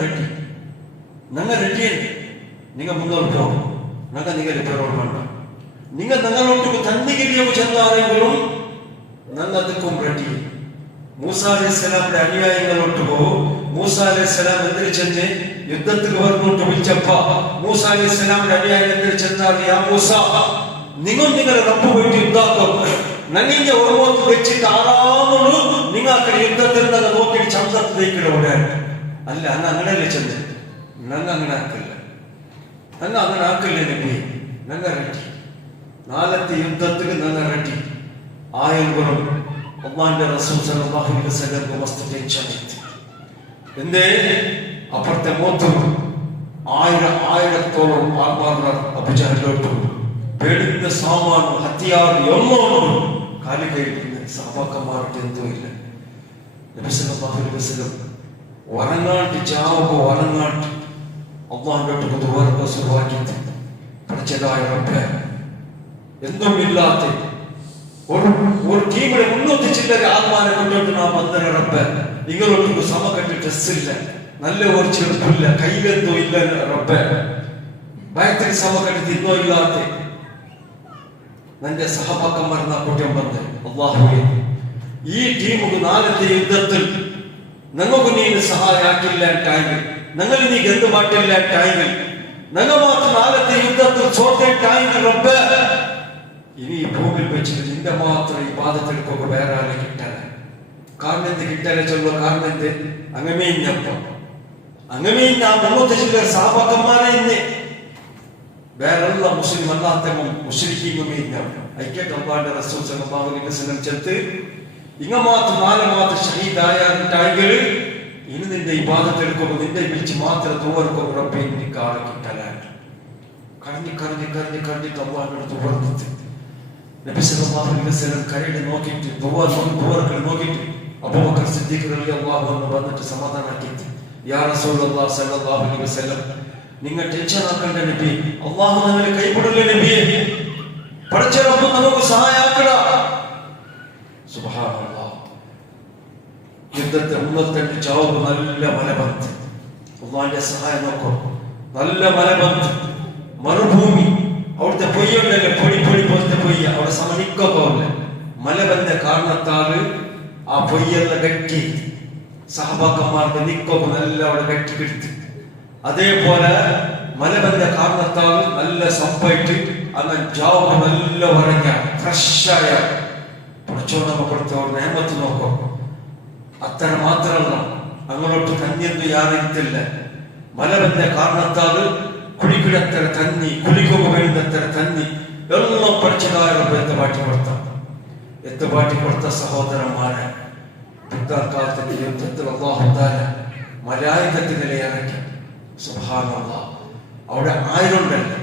റെഡി. നിങ്ങൾ മുന്നോട്ട് പോകും. നിങ്ങളെ പെരോട് വേണ്ട. നിങ്ങൾ ഞങ്ങളോട്ട് തന്നികിരിയോ ചെന്നാരെങ്കിലും ഞങ്ങൾ അതുക്കും റെഡി. മൂസാ അലൈഹിസ്സലാമിന്റെ അനുയായികളോട്ട് പോകും. മൂസാ അലൈഹിസ്സലാം എന്തിനു ചെന്ന് യുദ്ധത്തിൽ വന്നോട്ട് വിളിച്ചപ്പ മൂസാ അലൈഹിസ്സലാമിന്റെ അനുയായികൾ എന്തിനു ചെന്നാൽ യാ മൂസ നിങ്ങളെ റബ്ബ് പോയിട്ട് യുദ്ധാക്കും നനഞ്ഞ ഓർമ്മത്ത് വെച്ചിട്ട് ആറാമോളൂ നിങ്ങൾ അక్కడ യുദ്ധത്തിൽ തന്നെ നോക്കിയിട്ട് ചന്തത്തിലേക്ക് ഓടാൻ അല്ല. അന്ന് അങ്ങനെയല്ലേ ചെന്ന് അങ്ങനെ ആക്കില്ല നബി. ഞങ്ങൾ റെഡി. നാളത്തെ യുദ്ധത്തിൽ ഞങ്ങൾ റെഡി. ആയൽകളും അല്ലാഹുവിന്റെ റസൂൽ സല്ലല്ലാഹു അലൈഹി വസല്ലം മസ്ത് ടെൻഷൻ ഇತ್ತು. എന്തേ അപ്പുറത്തെ മൂത്തും ആയിരത്തോളം ആൾമാർ അബൂജഹലിലോട്ട് പേടിക്കുന്ന സാമാൻ ഹത്തിയാർ എല്ലാം കാലി കഴിക്കുന്ന സഹബാക്കന്മാർക്ക് എന്തോ ഇല്ല. നബി സല്ലല്ലാഹു അലൈഹി വസല്ലം വറങ്ങാട്ട് ചാവൊക്കെ വറങ്ങാട്ട് അള്ളാഹിന്റെ ദുആ സുവാക്കിത്ത് പഠിച്ചതായ റബ്ബേ എന്തും ഇല്ലാത്ത ഒരു ടീമിനെ മുന്നോട്ടിച്ചില്ല ആത്മാനെ കൊണ്ടോട്ട് നാം വന്നേ റബ്ബേ നിങ്ങളൊട്ടും സമകെട്ട് ഡ്രസ് ഇല്ല, നല്ല ഒരു ചെറുപ്പില്ല, കയ്യിലെന്തോ ഇല്ല റബ്ബേ, ഭയത്തിന് സമകെട്ട് തിന്നോ ഇല്ലാത്ത നിന്റെ സഹബാക്കന്മാർ കുറ്റം വന്ന് അല്ലാഹുവേ ഈ ടീമുക്ക് നാളത്തെ യുദ്ധത്തിൽ ഞങ്ങൾക്ക് നീ സഹായാക്കില്ല ടൈമിൽ, ഞങ്ങൾ നീ എന്ത് മാറ്റില്ല ടൈമിൽ, ഞങ്ങൾ മാത്രം നാളത്തെ യുദ്ധത്തിൽ ചോദ്യ ടൈമിൽ റബ്ബേ ഇനി ഈ ഭൂമിയിൽ വെച്ചിട്ട് നിന്റെ മാത്രം ഈ പാദത്തിൽക്കൊക്കെ വേറെ ആളെ കിട്ടാൻ കാരണത്തെ കിട്ടാനെ ചൊല്ലോ. കാരണത്തെ അങ്ങനെ ഞാൻ മുന്നോട്ട് ചില സഹബാക്കന്മാരെ ഇന്ന് വേറെയുള്ള മുസ്ലിം അല്ലാത്ത മുശ്രിക്കീങ്ങുമേ ഐക്യട്ട് അല്ലാഹുവിന്റെ റസൂൽ സല്ലല്ലാഹു അലൈഹി വസല്ലം ചെത്ത് ഇങ്ങ മാത്രം നാല് മാത്രം ഷഹീദായ ടൈഗർ ഇനി നിന്റെ ഈ പാദത്തിൽക്കൊക്കെ നിന്റെ വിളിച്ച് മാത്രം ദുആർക്കൊക്കെ റബ്ബേ നിനക്ക് ആളെ കിട്ടാൻ കരഞ്ഞിട്ട് അല്ലാഹുവിനോട് ദുആ നടത്തി. നബി സല്ലല്ലാഹു അലൈഹി വസല്ലം കരടി നോക്കിയിട്ട് ദുആർക്കൾ നോക്കിയിട്ട് അബൂബക്കർ സിദ്ദീഖ് റളിയല്ലാഹു അൻഹു വന്നിട്ട് സമാധാനമാക്കിയിട്ട് യാ റസൂലുള്ളാഹി സല്ലല്ലാഹു അലൈഹി വസല്ലം നിങ്ങൾ ടെൻഷൻ ആക്കണ്ട നബി, അല്ലാഹു നമ്മളെ കൈവിടില്ല നബിയെ, പഠിച്ച റബ്ബ് നമുക്ക് സഹായാക്കട. സുബ്ഹാനല്ലാഹ്. യുദ്ധത്തെ 32 ജവാബ് നല്ല മലബന്ധ്, അല്ലാഹുവിന്റെ സഹായം നോക്കൂ. നല്ല മലബന്ധ്, മരുഭൂമി, അവിടുത്തെ പൊയ്യുണ്ടല്ലോ പൊടി പോലത്തെ പൊയ്യ, അവിടെ സമനിക്കൊക്കെ മലബന്ധ കാരണത്താല് ആ പൊയ്യെല്ലാം വെട്ടി സഹബാക്കന്മാരുടെ നിക്കൊക്കെ നല്ല അവിടെ വെട്ടി പിടിത്ത് അതേപോലെ മലബന്ധ കാരണത്താൽ നല്ല സംഭവിച്ച് അങ്ങനെ ജാവ് നല്ല ഉറങ്ങ ഫ്രഷായ പഠിച്ചോ നമ്മ കൊടുത്ത നേമത്ത് നോക്കും. അത്ര മാത്രമല്ല, അങ്ങോട്ട് കഞ്ഞിയൊന്നും യാറിയത്തില്ല. മലബന്ധ കാരണത്താൽ കുടിക്കിടത്തര തന്നി കുളിക്കുക വേണ്ടത്ര തന്നി എല്ലാം പഠിച്ചതായ എത്തുപാട്ടി കൊടുത്ത സഹോദരന്മാരെ പിൽക്കാലത്തിന്റെ യുദ്ധത്തിൽ അല്ലാഹു തആല മലായികത്തുകളെ ഇറക്കി. സുബ്ഹാനല്ലാഹ്, അവിടെ 1000 ഉണ്ടല്ല,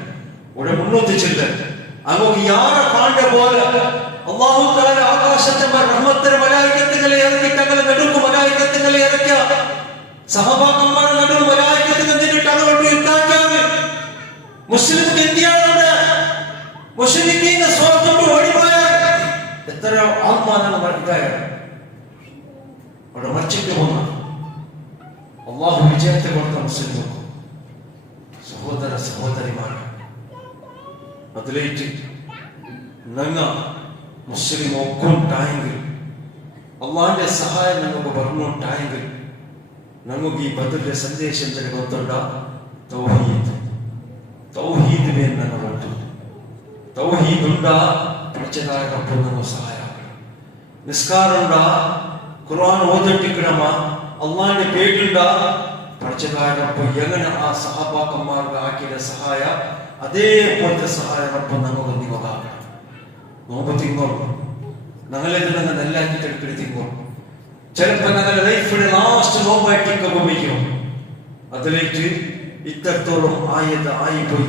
ഇവിടെ 300 ചില്ലർ. അങ്ങോട്ട് യാറെ കാണ്ട പോലെ അല്ലാഹു തആല ആകാശത്തെ റഹ്മത്തിന്റെ മലായികത്തുകളെ ഇറക്കി. തങ്ങളെ നടുക്ക് മലായികത്തുകളെ ഇറക്കിയ സഹബാക്കന്മാരുടെ നടുവ് മലായികത്തുകൾ നിന്നിട്ട് അങ്ങോട്ട് യുദ്ധാക്കാണ്. മുസ്ലിംക്ക് ഇന്ത്യയാണ് മുശ്രിക്കീന സ്വാർത്ഥം ഓടിപ്പോയ എത്ര ആത്മാനാണ് ഇതായ അവിടെ മരിച്ചിട്ട് പോന്ന അള്ളാഹു വിജയത്തെ കൊടുത്ത മുസ്ലിം സഹോദര സഹോദരിമാർ അതിലേറ്റ് ഞങ്ങ മുസ്ലിം ഒക്കുണ്ടായെങ്കിൽ അള്ളാഹിന്റെ സഹായം ഞങ്ങൾക്ക് പറഞ്ഞുണ്ടായെങ്കിൽ ഞങ്ങൾക്ക് ഈ ബദറിന്റെ സന്ദേശം തന്നെ ಗೊತ್ತುಂಟ തൗഹീദ്. തൗഹീദ് വേണം. തൗഹീദ് ഉണ്ടാ പഠിച്ചതായ റബ്ബ് സഹായമാക്കണം. നിസ്കാരം ഉണ്ടാ, ഖുർആൻ ഓതിട്ടിക്കണമ, അള്ളാഹിന്റെ പേരുണ്ടാ പഠിച്ചതായ റബ്ബ് എങ്ങനെ ആ സഹാബാക്കന്മാർക്ക് ആക്കിയ സഹായ അതേപോലത്തെ സഹായ റബ്ബ് നമുക്ക് നിങ്ങൾക്കാക്കണം. നോമ്പ് തിങ്ങോളും ഞങ്ങളെല്ലാം ഞങ്ങൾ നെല്ലാക്കിട്ടെടുപ്പിട്ട് തിങ്ങോളും. ചിലപ്പോ ഞങ്ങളുടെ ലൈഫിന്റെ ലാസ്റ്റ് നോമ്പായിട്ട് ഉപയോഗിക്കും. അതിലേക്ക് ഇത്രത്തോളം ആയിപ്പോയി.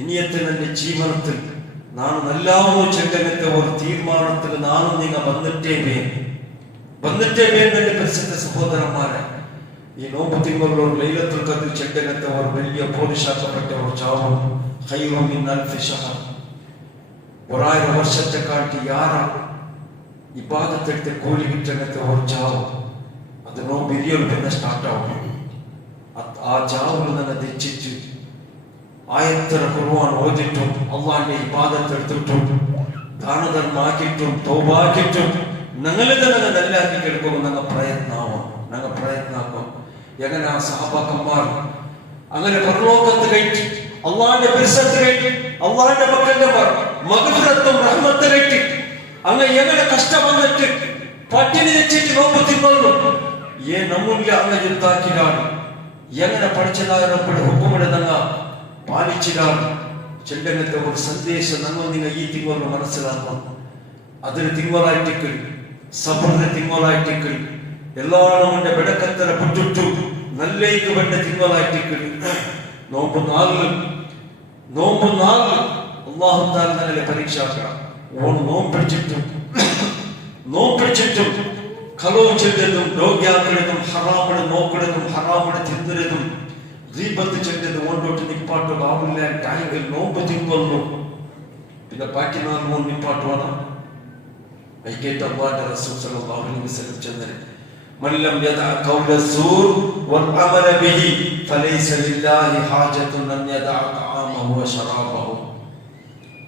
ഇനിയത്തെ എന്റെ ജീവനത്തിൽ നാണ് നല്ലാവോ ചെങ്കനത്തെ ഒരു തീരുമാനത്തിൽ നാനും നിങ്ങൾ വന്നിട്ടേ എന്റെ പരിശുദ്ധ സഹോദരന്മാരെ. ഈ നോമ്പ് തിങ്കളോട് ലൈലത്തുൽ ഖദ്ർ ചെങ്കനത്തെ ഒരു വലിയ പോലീഷാക്കപ്പെട്ട ഒരു ചാവും. ഖൈറും മിൻ അൽഫി ശഹർ, 1000 വർഷത്തെ കാട്ടി യാറാ ഇബാദത്തെടുത്ത് കൂലി കിട്ടണത്തെ ഒരു ചാവും. അത് നോമ്പ് ഇരിയോൾ പിന്നെ സ്റ്റാർട്ടാവും. ആ ചാവുകൾ തന്നെ തെച്ചിട്ട് ആയത്ര ഖുർആൻ ഓതിട്ടും അള്ളാഹിന്റെ ഇബാദത്ത് എടുത്തിട്ടും ദാനധർമാക്കിയിട്ടും തൗബാക്കിയിട്ടും ഞങ്ങളെ തന്നെ നെല്ലാക്കി കിടക്കുമ്പോൾ ഞങ്ങൾ പ്രയത്നാക്കും. എങ്ങനെ ആ സഹബാക്കന്മാർ അങ്ങനെ പരലോകത്ത് കഴിച്ച് അള്ളാഹിന്റെ ബിർസത്ത് കഴിച്ച് അള്ളാഹിന്റെ മക്കളുടെ മഗ്ഫിറത്തും റഹ്മത്തും കഴിച്ച് അങ്ങനെ എങ്ങനെ കഷ്ടം വന്നിട്ട് പട്ടിണി വെച്ചിട്ട് നോമ്പ് തിന്നോളൂ. നമ്മളിൽ അങ്ങനെ യുദ്ധാക്കിലാണ് എങ്ങനെ പഠിച്ചതായ റബ്ബിന്റെ ഹുക്കുമിനെ തങ്ങ പാലിച്ചിടാണ്. ചെണ്ടനത്തെ ഒരു സന്ദേശം നിങ്ങൾ ഈ തിങ്ങോറ് മനസ്സിലാക്കണം. അതിന് തിങ്ങോറായിട്ടിക്കൾ, സബറിന്റെ തിങ്ങോറായിട്ടിക്കൾ, എല്ലാവരുടെ വെടക്കത്തര പുട്ടിട്ടു നല്ലേക്ക് വേണ്ട തിങ്ങോറായിട്ടിക്കൾ. നോമ്പ് നാളിൽ അല്ലാഹു തആല ഞങ്ങളെ പരീക്ഷാക്കണം. ഓണ് നോമ്പിടിച്ചിട്ടും കളവ് ചെല്ലതും രോഗ്യാക്കളതും ഹറാമിനെ നോക്കണതും ഹറാമിനെ തിന്നതും ദീപത്ത് ചെല്ലത് ഓണ്ടോട്ട് നിപ്പാട്ടും ആവില്ല. ടാങ്കിൽ നോമ്പ് തിങ്ങൊന്നു പിന്നെ ബാക്കി 4 നിപ്പാട്ട് വേണം. ഐക്കേറ്റ അല്ലാഹുവിന്റെ റസൂൽ സല്ലല്ലാഹു അലൈഹി വസല്ലം ചെന്നേ മല്ലം യദഅ ഖൗല സൂർ വൽ അമല ബിഹി ഫലൈസ ലില്ലാഹി ഹാജത്തുൻ അൻ യദഅ തആമഹു വ ശറാബഹു.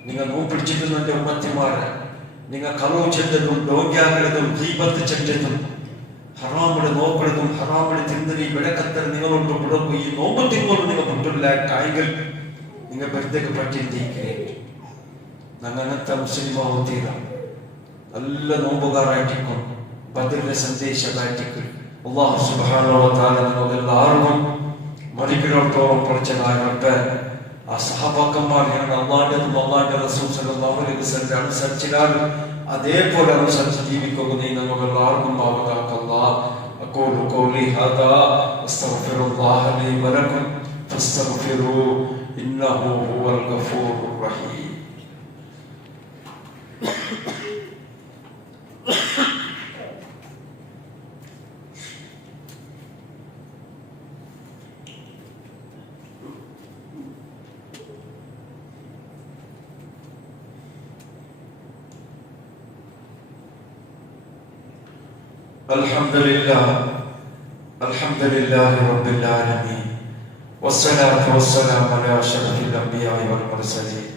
നിങ്ങൾ നോമ്പിടിച്ചിട്ടുണ്ടെന്റെ ഉമ്മത്തിമാരെ, നിങ്ങൾ കളവ് ചെല്ലതും രോഗ്യാക്കളതും ദീപത്ത് ചെല്ലതും ഹറാമിനെ നോക്കണതും ഹറാമിനെ തിന്നതി വിടക്കത്തര നിങ്ങളോട്ട് വിടക്കും. ഈ നോമ്പ് തിങ്ങോട്ട് നിങ്ങൾ വിട്ടില്ലായിട്ടായെങ്കിൽ നിങ്ങൾ വെറുതെ പറ്റിയിരിക്കേ. ഞങ്ങൾ അങ്ങനത്തെ മുസ്ലിമാവും തീരാം. നല്ല നോമ്പുകാരായിട്ടിരിക്കും, ബദറിന്റെ സന്ദേശമായിട്ടിരിക്കും. അല്ലാഹു സുബ്ഹാനഹു വ തആല നിങ്ങളെല്ലാവർക്കും മരിക്കുന്നിടത്തോളം പഠിച്ചതായ റബ്ബേ, ആ സഹബാക്കന്മാർ അള്ളാഹിന്റെ റസൂൽ സല്ലല്ലാഹു അലൈഹി വസല്ലം അനുസരിച്ചാൽ അതേപോലെ അനുസരിച്ച് ജീവിക്കുക നീ നമുക്കെല്ലാവർക്കും ഭാവതാക്കല്ലാഹ്. അഖൂലു ഖൗലി ഹാദാ അസ്തഗ്ഫിറുല്ലാഹ ലി വലക്കും ഫസ്തഗ്ഫിറൂ ഇന്നഹു ഹുവൽ ഗഫൂറുർ റഹീം. الحمد لله رب العالمين والصلاة والسلام على أشرف الأنبياء والمرسلين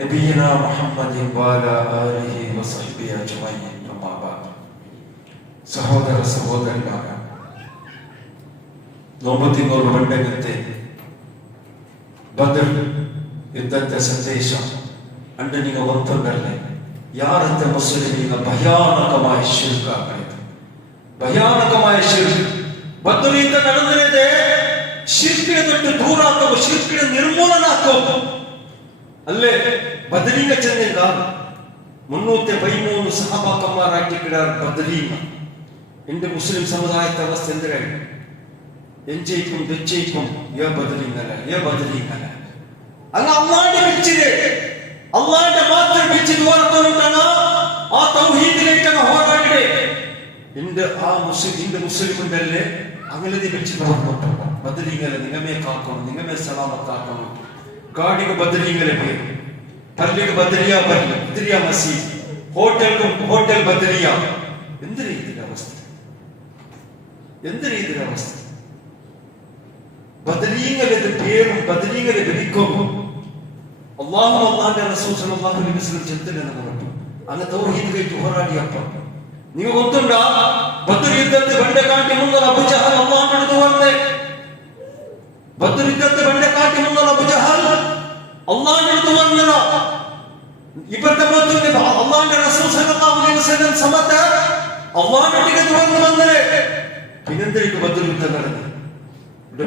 نبينا محمد وعلى آله وصحبه أجمعين. أما بعد. സഹോദരന്മാരെ, നോമ്പത്തിങ്ങോട് പണ്ടങ്ങത്തെ ബദർ ಯುದ್ಧದ ಸಂದೇಶ ಅಂಡು ನೀವು ಗೊತ್ತೊಂದರಲ್ಲೇ ಯಾರಂತೆ ಮುಸ್ಲಿಮೀಗ ಭಯಾನಕമായ ಶಿರ್ಕ್ ಆಗಿದೆ. ಭಯಾನಕമായ ಶಿರ್ಕ್ ಬದರಿಂದ ನಡೆದಿದೆ. ಶಿರ್ಕಿನ ತೊಟ್ಟು ದೂರ ಹಾಕೋ, ಶಿರ್ಕಿನ ನಿರ್ಮೂಲನ ಹಾಕೋ. ಅಲ್ಲೇ ಬದಲಿಂಗ ಚೆಂದ 313 സഹാബാക്കന്മാരാക്കി കിടാർ ബദരീന. എന്റെ മുസ്ലിം സമുദായത്തെ അവസ്ഥ എന്തിനാണ്? എഞ്ചയിക്കും വെച്ചയിക്കും ബദരീങ്ങല അങ്ങ് അള്ളാന്റെ പിച്ചില് അള്ളാന്റെ മാത്രം പിച്ചിൽ ഓർത്തുകൊണ്ടാണ് ആ തൗഹീദിലേക്കാണ് ಹೋರಾಡಿದೆ. എന്റെ ആ മുസ്ലിമുണ്ടല്ലേ അങ്ങനെ പിച്ചിൽ ഓർമ്മട്ടോ ബദരീങ്ങല നിങ്ങമേ കാക്കണം, നിങ്ങമേ സലാമത്താക്കണം. ಗಾಡಿಗೆ ಬದಲಿಂಗಲೇ ಬೇಕು, ಪಲ್ಲಿಗೆ ಬದರಿಯಾ ಮಸೀದ್, ಹೋಟೆಲ್ ಬದರಿಯಾ. എന്തിനാ ഇതിന്റെ അവസ്ഥ? ബദരീങ്ങളുടെ പേരും ബദരീങ്ങളെ വിളിക്കുമ്പോൾ അള്ളാഹുവിന്റെ റസൂൽ സല്ലല്ലാഹു അലൈഹി വസല്ലം ചെറുതന്നെ പറഞ്ഞു അങ്ങ് തൗഹീദ് കഴിച്ച് പോരാടിയപ്പോൾ നിങ്ങൾ ಗೊತ್ತುಂಟಾ ബദർ യുദ്ധത്തിൽ ಬಂಡೆ ಕಾಟಿ ಮುಂದೆ ಅಬೂ ಜಹಲ್ ಅಲ್ಲಾಹ್ ನಡೆದು ಬಂದೆ. ಬದರ್ ಯುದ್ಧത്തിൽ ಬಂಡೆ ಕಾಟಿ ಮುಂದೆ ಅಬೂ ಜಹಲ್ ಅಲ್ಲಾಹ್ ನಡೆದು ಬಂದನ. ಇಪ್ಪತ್ತ ಮೊದಲನೇ ಅಲ್ಲಾಹ್ന്റെ റസൂൽ സല്ലല്ലാഹു അലൈഹി വസല്ലം സമത്ത അല്ലാഹ് ನಡೆದು ಬಂದರೆ പിന്നെന്തേക്ക് ബദർ യുദ്ധം നടന്നു?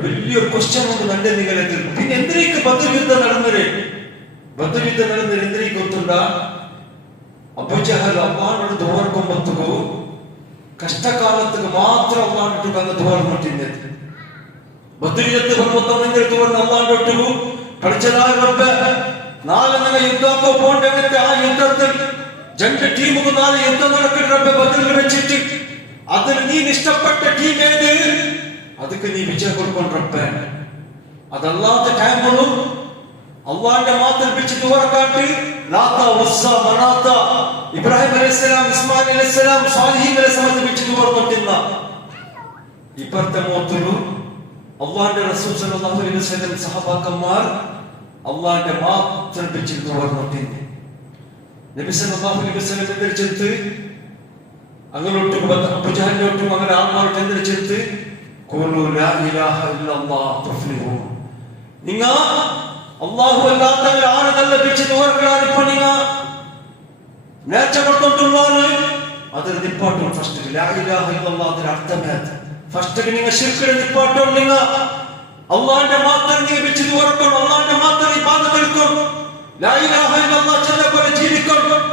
വലിയൊരു ക്വസ്റ്റ്യൻ ഉണ്ട് നന്റെ നിങ്ങളെ. പിന്നെ എന്തിനേക്ക് ബദർ യുദ്ധം നടന്നത്? ബദർ യുദ്ധം നടന്നത് എന്തിനേക്ക് ಗೊತ್ತುಂಟಾ? ಅಬೂ ಜಹಲ್ ಅಲ್ಲಾಹ್ನೋട് ದೋರ್ಕೊಂಬತ್ತುಗು ಕಷ್ಟ ಕಾಲಕ್ಕೆ ಮಾತ್ರ ಅಲ್ಲಾಹ್ನೋട് ಕಂಗ ದೋರ್ ಮುಟ್ಟಿದ್ದೆ. ಬದರ್ ಯುದ್ಧ ಬಂದವನಿಂದ ದೋರ್ನ ಅಲ್ಲಾಹ್ನೋಟು പഠിച്ചതായ റബ്ബേ നാളെ നിങ്ങൾ യുദ്ധമൊക്കെ പോകേണ്ടത് ആ യുദ്ധത്തിൽ 2 ടീമുകൾ നാളെ യുദ്ധം നടക്കുന്ന റബ്ബേ ബദറിൽ വെച്ചിട്ട് അതിൽ നീ ഇഷ്ടപ്പെട്ട ടീം ഏത്? ಅದಕ್ಕೆ ನೀ ವಿಜಯ ಕೊಡ್ಕೊಂಡ್ರಪ್ಪೆ. ಅದಲ್ಲಾದ ಟೈಮು ಅಲ್ಲಾಹ್ന്റെ ಮಾತನ್ನು ಬಿಚ್ಚಿ ದೂರ ಕಾಟಿ ಲಾತ ಉಸ್ಸ ಮನಾತ ಇಬ್ರಾಹಿಂ ಅಲೈಹಿಸ್ಸಲಾಂ ಇಸ್ಮಾಯಿಲ್ ಅಲೈಹಿಸ್ಸಲಾಂ ಸಾಲಿಹೀನ್ ಅಲೈಹಿಸ್ಸಲಾಂ ಬಿಚ್ಚಿ ದೂರ ಕೊಟ್ಟಿಲ್ಲ. ಇಪ್ಪತ್ತ ಮೂವತ್ತರು അള്ളാഹുവിന്റെ റസൂൽ സല്ലല്ലാഹു അലൈഹി വസല്ലം സഹാബാക്കന്മാർ അള്ളാഹുവിന്റെ മാത്രം പിച്ചിൽ തുറന്നിട്ടുണ്ട്. നബി സല്ലല്ലാഹു അലൈഹി വസല്ലം എന്തരിച്ചെടുത്ത് അങ്ങോട്ടും അബൂ ജഹലിനോട്ടും അങ്ങനെ ആൾമാരോട്ട് എന്തരിച്ചെടുത്ത് ഖൂലു ലാ ഇലാഹ ഇല്ലല്ലാഹ് തുഫ്ലിഹൂൻ. നിങ്ങ അല്ലാഹു അല്ലാത്ത ആരെല്ലാം പിച്ചിൽ തുറക്കാതെ ഇപ്പോ നിങ്ങ നേർച്ച കൊടുത്തിട്ടുള്ളവര് അതിൽ നിപ്പാട്ടും. ഫസ്റ്റ് ലാ ഇലാഹ ഇല്ലല്ലാഹ് അതിന്റെ അർത്ഥമേ ഫസ്റ്റ് നിങ്ങൾ ശിർക്കിനെ നിപ്പാട്ടോ. നിങ്ങൾ അള്ളാഹുവിന്റെ മാത്രം നീ വെച്ച് തുറക്കണം, അള്ളാഹുവിന്റെ മാത്രം ഇബാദത്ത് എടുക്കണം, ലാ ഇലാഹ ഇല്ലല്ലാഹ് ചൊല്ല പോലെ ജീവിക്കണം.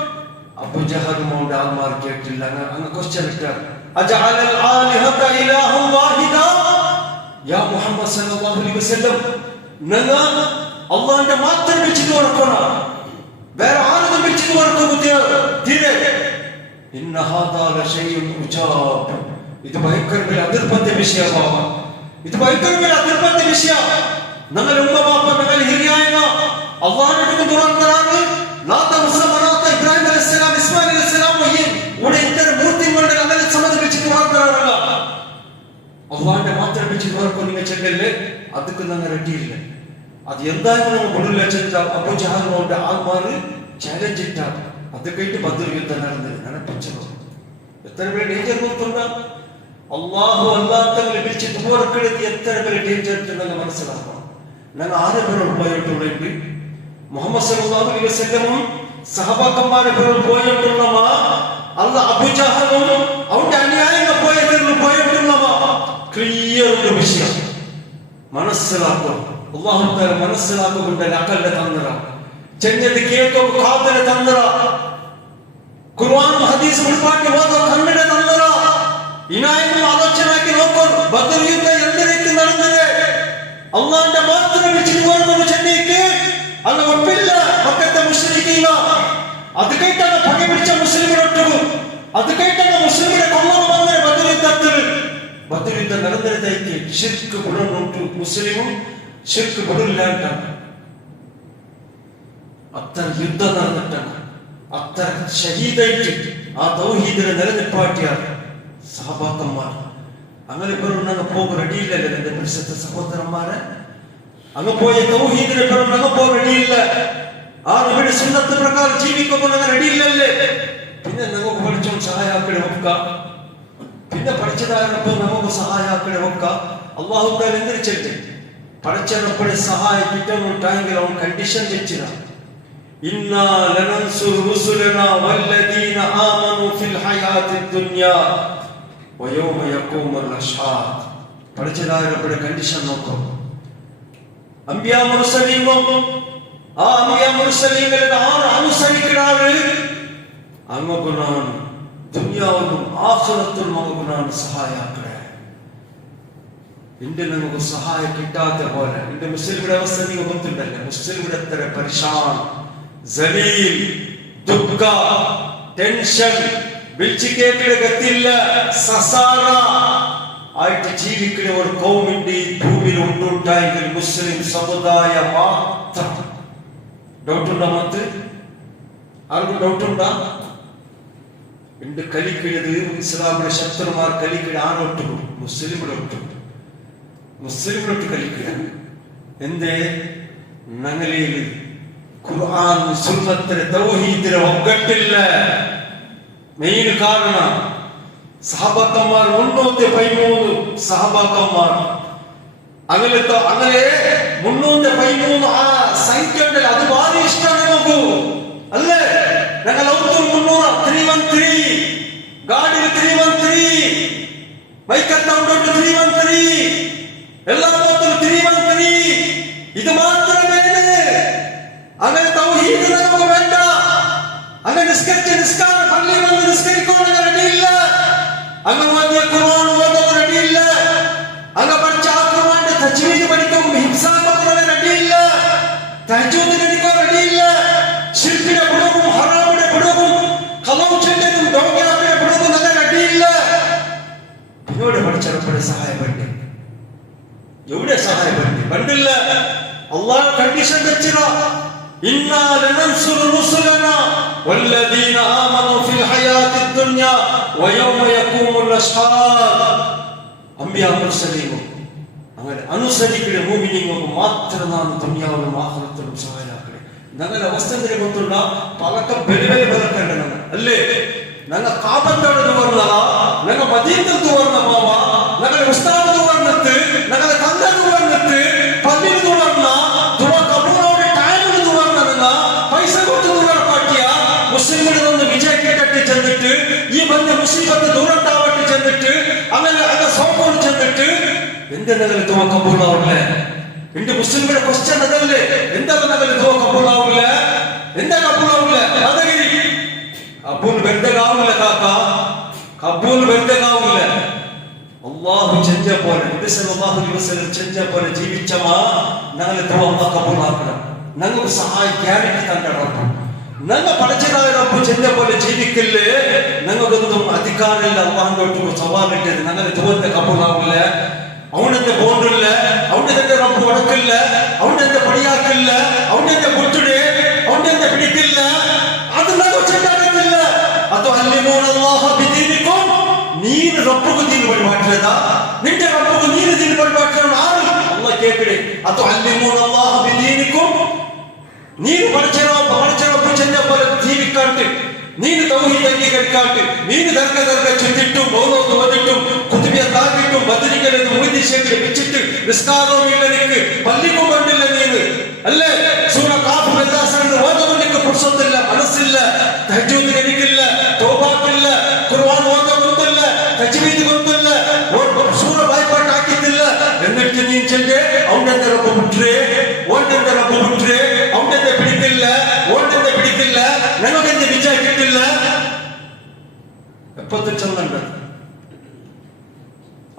അബൂ ജഹലുമോണ്ട് ആൾമാർ കേട്ടില്ല. അങ്ങ് ക്വസ്റ്റ്യൻ ഇട്ടാൽ അജഅലൽ ആലിഹത ഇലാഹൻ വാഹിദ യാ മുഹമ്മദ് സല്ലല്ലാഹു അലൈഹി വസല്ലം നിങ്ങൾ അള്ളാഹുവിന്റെ മാത്രം വെച്ച് തുറക്കണം, വേറെ ആരും വെച്ച് തുറക്കുന്നില്ല. ഇന്ന ഹാദാ ലശൈഉൻ ഉജാബ്. ഇത് ഭയങ്കരമായ അതിർപ്പത്തെ വിഷയമാണ്. ഇത് ഭയങ്കരമായ അതിർപ്പത്തെ വിഷയ. ഞങ്ങൾ ഉമ്മ ബാപ്പ ഞങ്ങൾ ഹിരിയായ അള്ളാഹുവിന്റെ തുറന്നതാണ്. ലാത്ത ഉസ്സ മനാത്ത ഇബ്രാഹിം അലൈഹിസ്സലാം ഇസ്മായിൽ അലൈഹിസ്സലാം ഇവിടെ ഇത്തരം മൂർത്തികളുടെ അങ്ങനെ സംബന്ധിച്ച് തുറന്നതാണ്. അള്ളാഹുവിന്റെ മാത്രം വെച്ച് തുറക്കും നിങ്ങൾ ചെല്ലല്ലേ. അതൊക്കെ ഞങ്ങൾ റെഡിയില്ല. അത് എന്തായാലും നമ്മൾ മുകളിൽ വെച്ചിട്ട് അബൂ ജഹലിനോട് ആൾമാര് ചാലഞ്ച് ഇട്ടാണ്. അത് കഴിഞ്ഞിട്ട് ബദർ യുദ്ധം നടന്നത് നടപ്പിച്ചത്. എത്ര പേര് ഡേഞ്ചർ നോക്കുന്നുണ്ടോ? അള്ളാഹു അല്ലാത്തവരെ വിളിച്ച് ദൂരക്കെടുത്ത് എത്ര പേര് ഡേഞ്ചർ ഉണ്ടെന്ന് മനസ്സിലാക്കണം. ഞങ്ങൾ 6 പേരോട് പോയിട്ടുണ്ടെങ്കിൽ മുഹമ്മദ് സല്ലല്ലാഹു അലൈഹി വസല്ലമും സഹബാക്കന്മാരെ പേരോട് പോയിട്ടുള്ളവ അല്ല അബൂ ജഹലും അവന്റെ അനുയായികൾ പോയിട്ടുള്ളവ ക്ലിയർ ഒരു വിഷയം മനസ്സിലാക്കും. അല്ലാഹു തആല മനസ്സിലാക്കുകൊണ്ട് അക്കല്ലെ തന്നറ ചെഞ്ഞത് കേൾക്കോ കാതലെ തന്നറ ഖുർആൻ ഹദീസ് ഉൾപ്പാട്ടി ഓതോ കണ്ണിനെ തന്നറ ഇനായെന്ന് ആലോചനയാക്കി നോക്കൂ. ബദർ യുദ്ധം എന്തിനേക്ക് നടന്നത്? അള്ളാഹുവിന്റെ മാത്രം വെച്ച് ഓർമ്മ ചെന്നൈക്ക് അങ്ങ് ഒപ്പില്ല. പക്കത്തെ മുസ്ലിമീങ്ങ അത് കേട്ടാണ് പകை പിടിച്ച മുസ്ലിമിനൊട്ടു. അത് കേട്ടാണ് മുസ്ലിമിനെ കൊല്ലാൻ വന്നത്. ബദർ യുദ്ധം നടന്നതായിട്ട് ശിർക്ക് ഗുണമുണ്ട്. മുസ്ലിമും ശിർക്ക് ഗുണമില്ലാണ്ടാണ്. അത്ര യുദ്ധം നടന്നിട്ടാണ് അത്ര ഷഹീദായിട്ട് ആ തൗഹീദിനെ നിലനിൽപ്പാട്ടിയാണ് സഹബാക്കന്മാർ. അങ്ങനെ പേരുണ്ടങ്ങ് പോകും റെഡിയില്ലല്ലേ എന്റെ പരിശുദ്ധ സഹോദരന്മാരെ? അങ്ങ് പോയ തൗഹീദിനെ പേരുണ്ട് അങ്ങ് പോകാൻ റെഡിയില്ല. ആ നബിയുടെ സുന്നത്ത് പ്രകാരം ജീവിക്കുമ്പോൾ അങ്ങ് റെഡിയില്ലല്ലേ. പിന്നെ നമുക്ക് പഠിച്ചോ സഹായാക്കളെ വെക്കാം. പിന്നെ പഠിച്ചതായപ്പോ നമുക്ക് സഹായാക്കളെ വെക്കാം. അള്ളാഹു താൻ എന്തിരിച്ചിട്ട് പടച്ചെന്നപ്പോഴെ സഹായം കിട്ടുന്നുണ്ടെങ്കിൽ അവൻ കണ്ടീഷൻ വെച്ചില്ല. ഇന്നാ ലനൻസുറു റുസുലനാ വല്ലദീന ആമനു ഫിൽ ഹയാത്തി ദുനിയാ വയൗമ യഖൂമുൽ അഷ്ഹാദ്. പടച്ചതായപ്പോഴെ കണ്ടീഷൻ നോക്കും. അംബിയാ മുർസലീനും ആ അംബിയാ മുർസലീങ്ങളെ അനുസരിക്കണാറ് അങ്ങക്ക് ഞാൻ ദുനിയാവിലും ആഖിറത്തിലും അങ്ങക്ക് ഞാൻ സഹായാക്കണേ. എന്റെ നമുക്ക് സഹായം കിട്ടാത്ത പോലെ എന്റെ മുസ്ലിമിന്റെ അവസ്ഥ നിങ്ങൾ ಗೊತ್ತಿದ್ದല്ലേ? മുസ്ലിമിന്റെ എത്ര പരിശാൻ, ജലീൽ, ദുഃഖ, ടെൻഷൻ, വിളിച്ചിക്കേപ്പിയുടെ ഗത്തില്ല, സസാറ ആയിട്ട് ജീവിക്കുന്ന ഒരു കൗമിന്റെ ഈ ഭൂമിയിൽ ഉണ്ടുണ്ടായെങ്കിൽ മുസ്ലിം സമുദായം മാത്രം. ഡൗട്ടുണ്ടോ? മത്ത് ആർക്കും ഡൗട്ടുണ്ടാ? എന്റെ കലിക്കിടത് ഇസ്ലാമിന്റെ ശത്രുമാർ കലിക്കിട ആണൊട്ടു മുസ്ലിമിടെ ഒട്ടു മുസ്ലിമിനൊട്ട് കലിക്കുക. എന്തേ? ഞങ്ങളിൽ ഖുർആൻ സുന്നത്തിലെ തൗഹീദിനെ ഒക്കട്ടില്ല. മെയിൻ കാരണം സഹബാക്കന്മാർ 313 സഹബാക്കന്മാർ അങ്ങനെ 313 ആ സംഖ്യ ഉണ്ടല്ലോ, അത് ഭാരി ഇഷ്ടമാണ് നോക്കൂ അല്ലേ? ഞങ്ങൾ 313 ഗാഡിൽ 313 മൈക്കത്തൗണ്ടോട്ട് 313 എല്ലാ മൊത്തം 313 ഇത് മാത്രമേ. അങ്ങനെ തൗഹീദ് നമുക്ക് വേണ്ട. അങ്ങനെ നിസ്കാരം പള്ളിയിൽ വന്ന് നിസ്കരിക്കാൻ റെഡിയില്ല. അങ്ങനെ വലിയ ഖുർആൻ ഓതാൻ റെഡിയില്ല. അങ്ങനെ പഠിച്ച ആ ഖുർആന്റെ തജ്വീദ് പഠിക്കാൻ ഹിഫ്സാക്കാൻ റെഡിയില്ല. തഹജ്ജുദ് പഠിക്കാൻ റെഡിയില്ല. ശിർക്കിന്റെ പുറകും ഹറാമിന്റെ പുറകും ഖലൗച്ചിന്റെയും ദൗർയാവിന്റെ പുറകും അങ്ങനെ റെഡിയില്ല. ഇവിടെ പഠിച്ചപ്പോൾ സഹായപ്പെട്ടു. എവിടെ സഹായപ്പെട്ടു? കണ്ടില്ല. അല്ലാഹു കണ്ടീഷൻ വെച്ചിരോ. ഇന്നാ ലനൻസുറു റുസുലനാ വല്ലദീന ആമനു ഫിൽ ഹയാത്തി ദുനിയാ വയൗമ യഖൂമുൽ അഷ്ഹാദ്. അംബിയാ മുർസലീനും അങ്ങനെ അനുസരിക്കുന്ന മുഅ്മിനീങ്ങൾക്ക് മാത്രമാണ് ദുനിയാവിലും ആഖിറത്തിലും സഹായമാക്കണേ. ഞങ്ങളുടെ അവസ്ഥ എന്തിനെ ಗೊತ್ತುണ്ട? പലക്ക ಬೆಲೆ ಬರಕಂಡ ಅಲ್ಲೇ ഞങ്ങൾ കാബത്തോട് പറഞ്ഞതാ, ഞങ്ങൾ മദീനത്ത് പറഞ്ഞ ഞങ്ങളുടെ ഉസ്താദ് പറഞ്ഞിട്ട് ഞങ്ങളുടെ തന്തത് പറഞ്ഞിട്ട് പള്ളിയിൽ പറഞ്ഞ കബൂറോട് ടൈമിൽ പറഞ്ഞ പൈസ കൊടുത്ത് പാട്ടിയ മുസ്ലിമിൽ നിന്ന് വിജയിക്കട്ടെ ചെന്നിട്ട് ഈ ബന്ധ മുസ്ലിമത്ത് ദൂരത്താവട്ടെ ചെന്നിട്ട് അങ്ങനെ സോപ്പോട് ചെന്നിട്ട് എന്റെ ഞങ്ങൾ തുവ കബൂറാവില്ലേ? എന്റെ മുസ്ലിമിന്റെ ക്വസ്റ്റ്യൻ അതല്ലേ? എന്താ ഞങ്ങൾ തുവ കബൂറാവില്ല? എന്താ കബൂറാവില്ല? അതഗിരി കബൂൽ വെറുതെയാവില്ല കാക്ക, കബൂൽ വെറുതെയാവില്ല. അല്ലാഹു ചെഞ്ച പോലെ നബി സല്ലല്ലാഹു അലൈഹി വസല്ലം ചെഞ്ച പോലെ ജീവിച്ചമാ ഞങ്ങളെ ദുആ അല്ലാഹു കബൂൽ ആക്കണം. ഞങ്ങൾക്ക് സഹായ ഗ്യാരണ്ടി തന്ന റബ്ബ്, ഞങ്ങൾ പഠിച്ചതായ റബ്ബ് ചെഞ്ച പോലെ ജീവിക്കില്ലേ? ഞങ്ങൾക്കൊന്നും അധികാരമില്ല. അല്ലാഹുവിനോട് സവാലിട്ടത് ഞങ്ങളെ ദുആത്തെ കബൂൽ ആവില്ല. അവനെന്റെ ബോണ്ടില്ല, അവന്റെ റബ്ബ് വടക്കില്ല, അവന്റെ പണിയാക്കില്ല, അവന്റെ പൊട്ടുടെ അവന്റെ പിടിക്കില്ല. അത് ഞങ്ങൾ ചെല്ലാറില്ല. അതോ അല്ലിമൂനല്ലാഹ ബിദീനിക്കും, നീನು ರಬ್ಬುಗೆ ದೀನ್ ಬಡವಾಟ್ಲದ ನಿಂತೆ ರಬ್ಬುಗೆ ನೀನು ದೀನ್ ಬಡವಾಟ್ಲನ ಆರು ಅಲ್ಲಾಹ್ ಕೇಕಡೆ. ಅದು ಅಲ್ಲಿಮೂನಲ್ಲಾಹ ಬಿದೀನಿಕುಂ, ನೀನು പഠിച്ചോ ചെന്ന പോലെ ജീവിക്കാട്ട്, നീನು തൗഹീദ് അംഗീകരിക്കാട്ട്, നീನು ദർഗ ചെന്നിട്ടും മൗലൂദ് ഓതിട്ടും കുതുബിയ താക്കിട്ടും ബദരികളെന്ന് മുഴുതി ശേഖരി വെച്ചിട്ട് നിസ്കാരവും ഇല്ല, നിനക്ക് പള്ളിക്കും കണ്ടില്ല. നീನು അല്ലേ സൂറ കാഫ് ബദാസൻ ഓതുന്നതിന് ഫുർസത്തില്ല, മനസ്സില്ല, തഹജ്ജുദ് എനിക്കില്ല, തൗബാക്കില്ല, ഖുർആൻ ഓതാൻ ಗೊತ್ತಿಲ್ಲ, തജ്വീദ് ಗೊತ್ತಿಲ್ಲ, ಸೂರ ಬಾಯ್ಪಾಟ್ ಹಾಕಿದ್ದಿಲ್ಲ. എന്നിട്ട് നീ ചെല്ലെ അവന്റെ റബ്ബ് ಬಿಟ್ರೆ ഓന്റെ റബ്ബ് ಬಿಟ್ರೆ അവന്റെ പിടിക്കില്ല, ഓന്റെ പിടിക്കില്ല, ನನಗೆ ವಿಜಯ കിട്ടില്ല. എപ്പത്തെ ചെന്നുണ്ട്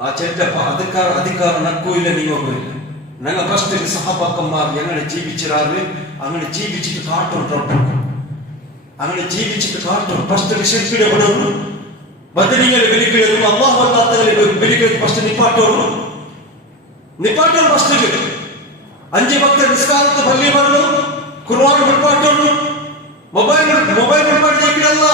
ആ ചെല്ലപ്പ അധികാര നക്കൂ ഇല്ല, നീങ്ങൂ ഇല്ല. ഞങ്ങൾ ഫസ്റ്റ് സഹബാക്കന്മാർ എങ്ങനെ ജീവിച്ചിരാറ് അങ്ങനെ ജീവിച്ചിട്ട് കാട്ടും റബ്ബ്, അങ്ങനെ ജീവിച്ചിട്ട് കാട്ടും. ഫസ്റ്റ് ശിർക്കിടപെടുന്നു, ബദരികളെ വിളിക്കുന്നത് അല്ലാഹു അല്ലാത്തവരെ വിളിക്കുന്നത് ഫസ്റ്റ് നിപ്പാട്ടോളൂ. ഫസ്റ്റ് 5 ഭക്തർ നിസ്കാരത്ത് പള്ളി പറഞ്ഞു, ഖുർആൻ പഠിപ്പാട്ടോളൂ, മൊബൈൽ പഠിപ്പിക്കല്ല,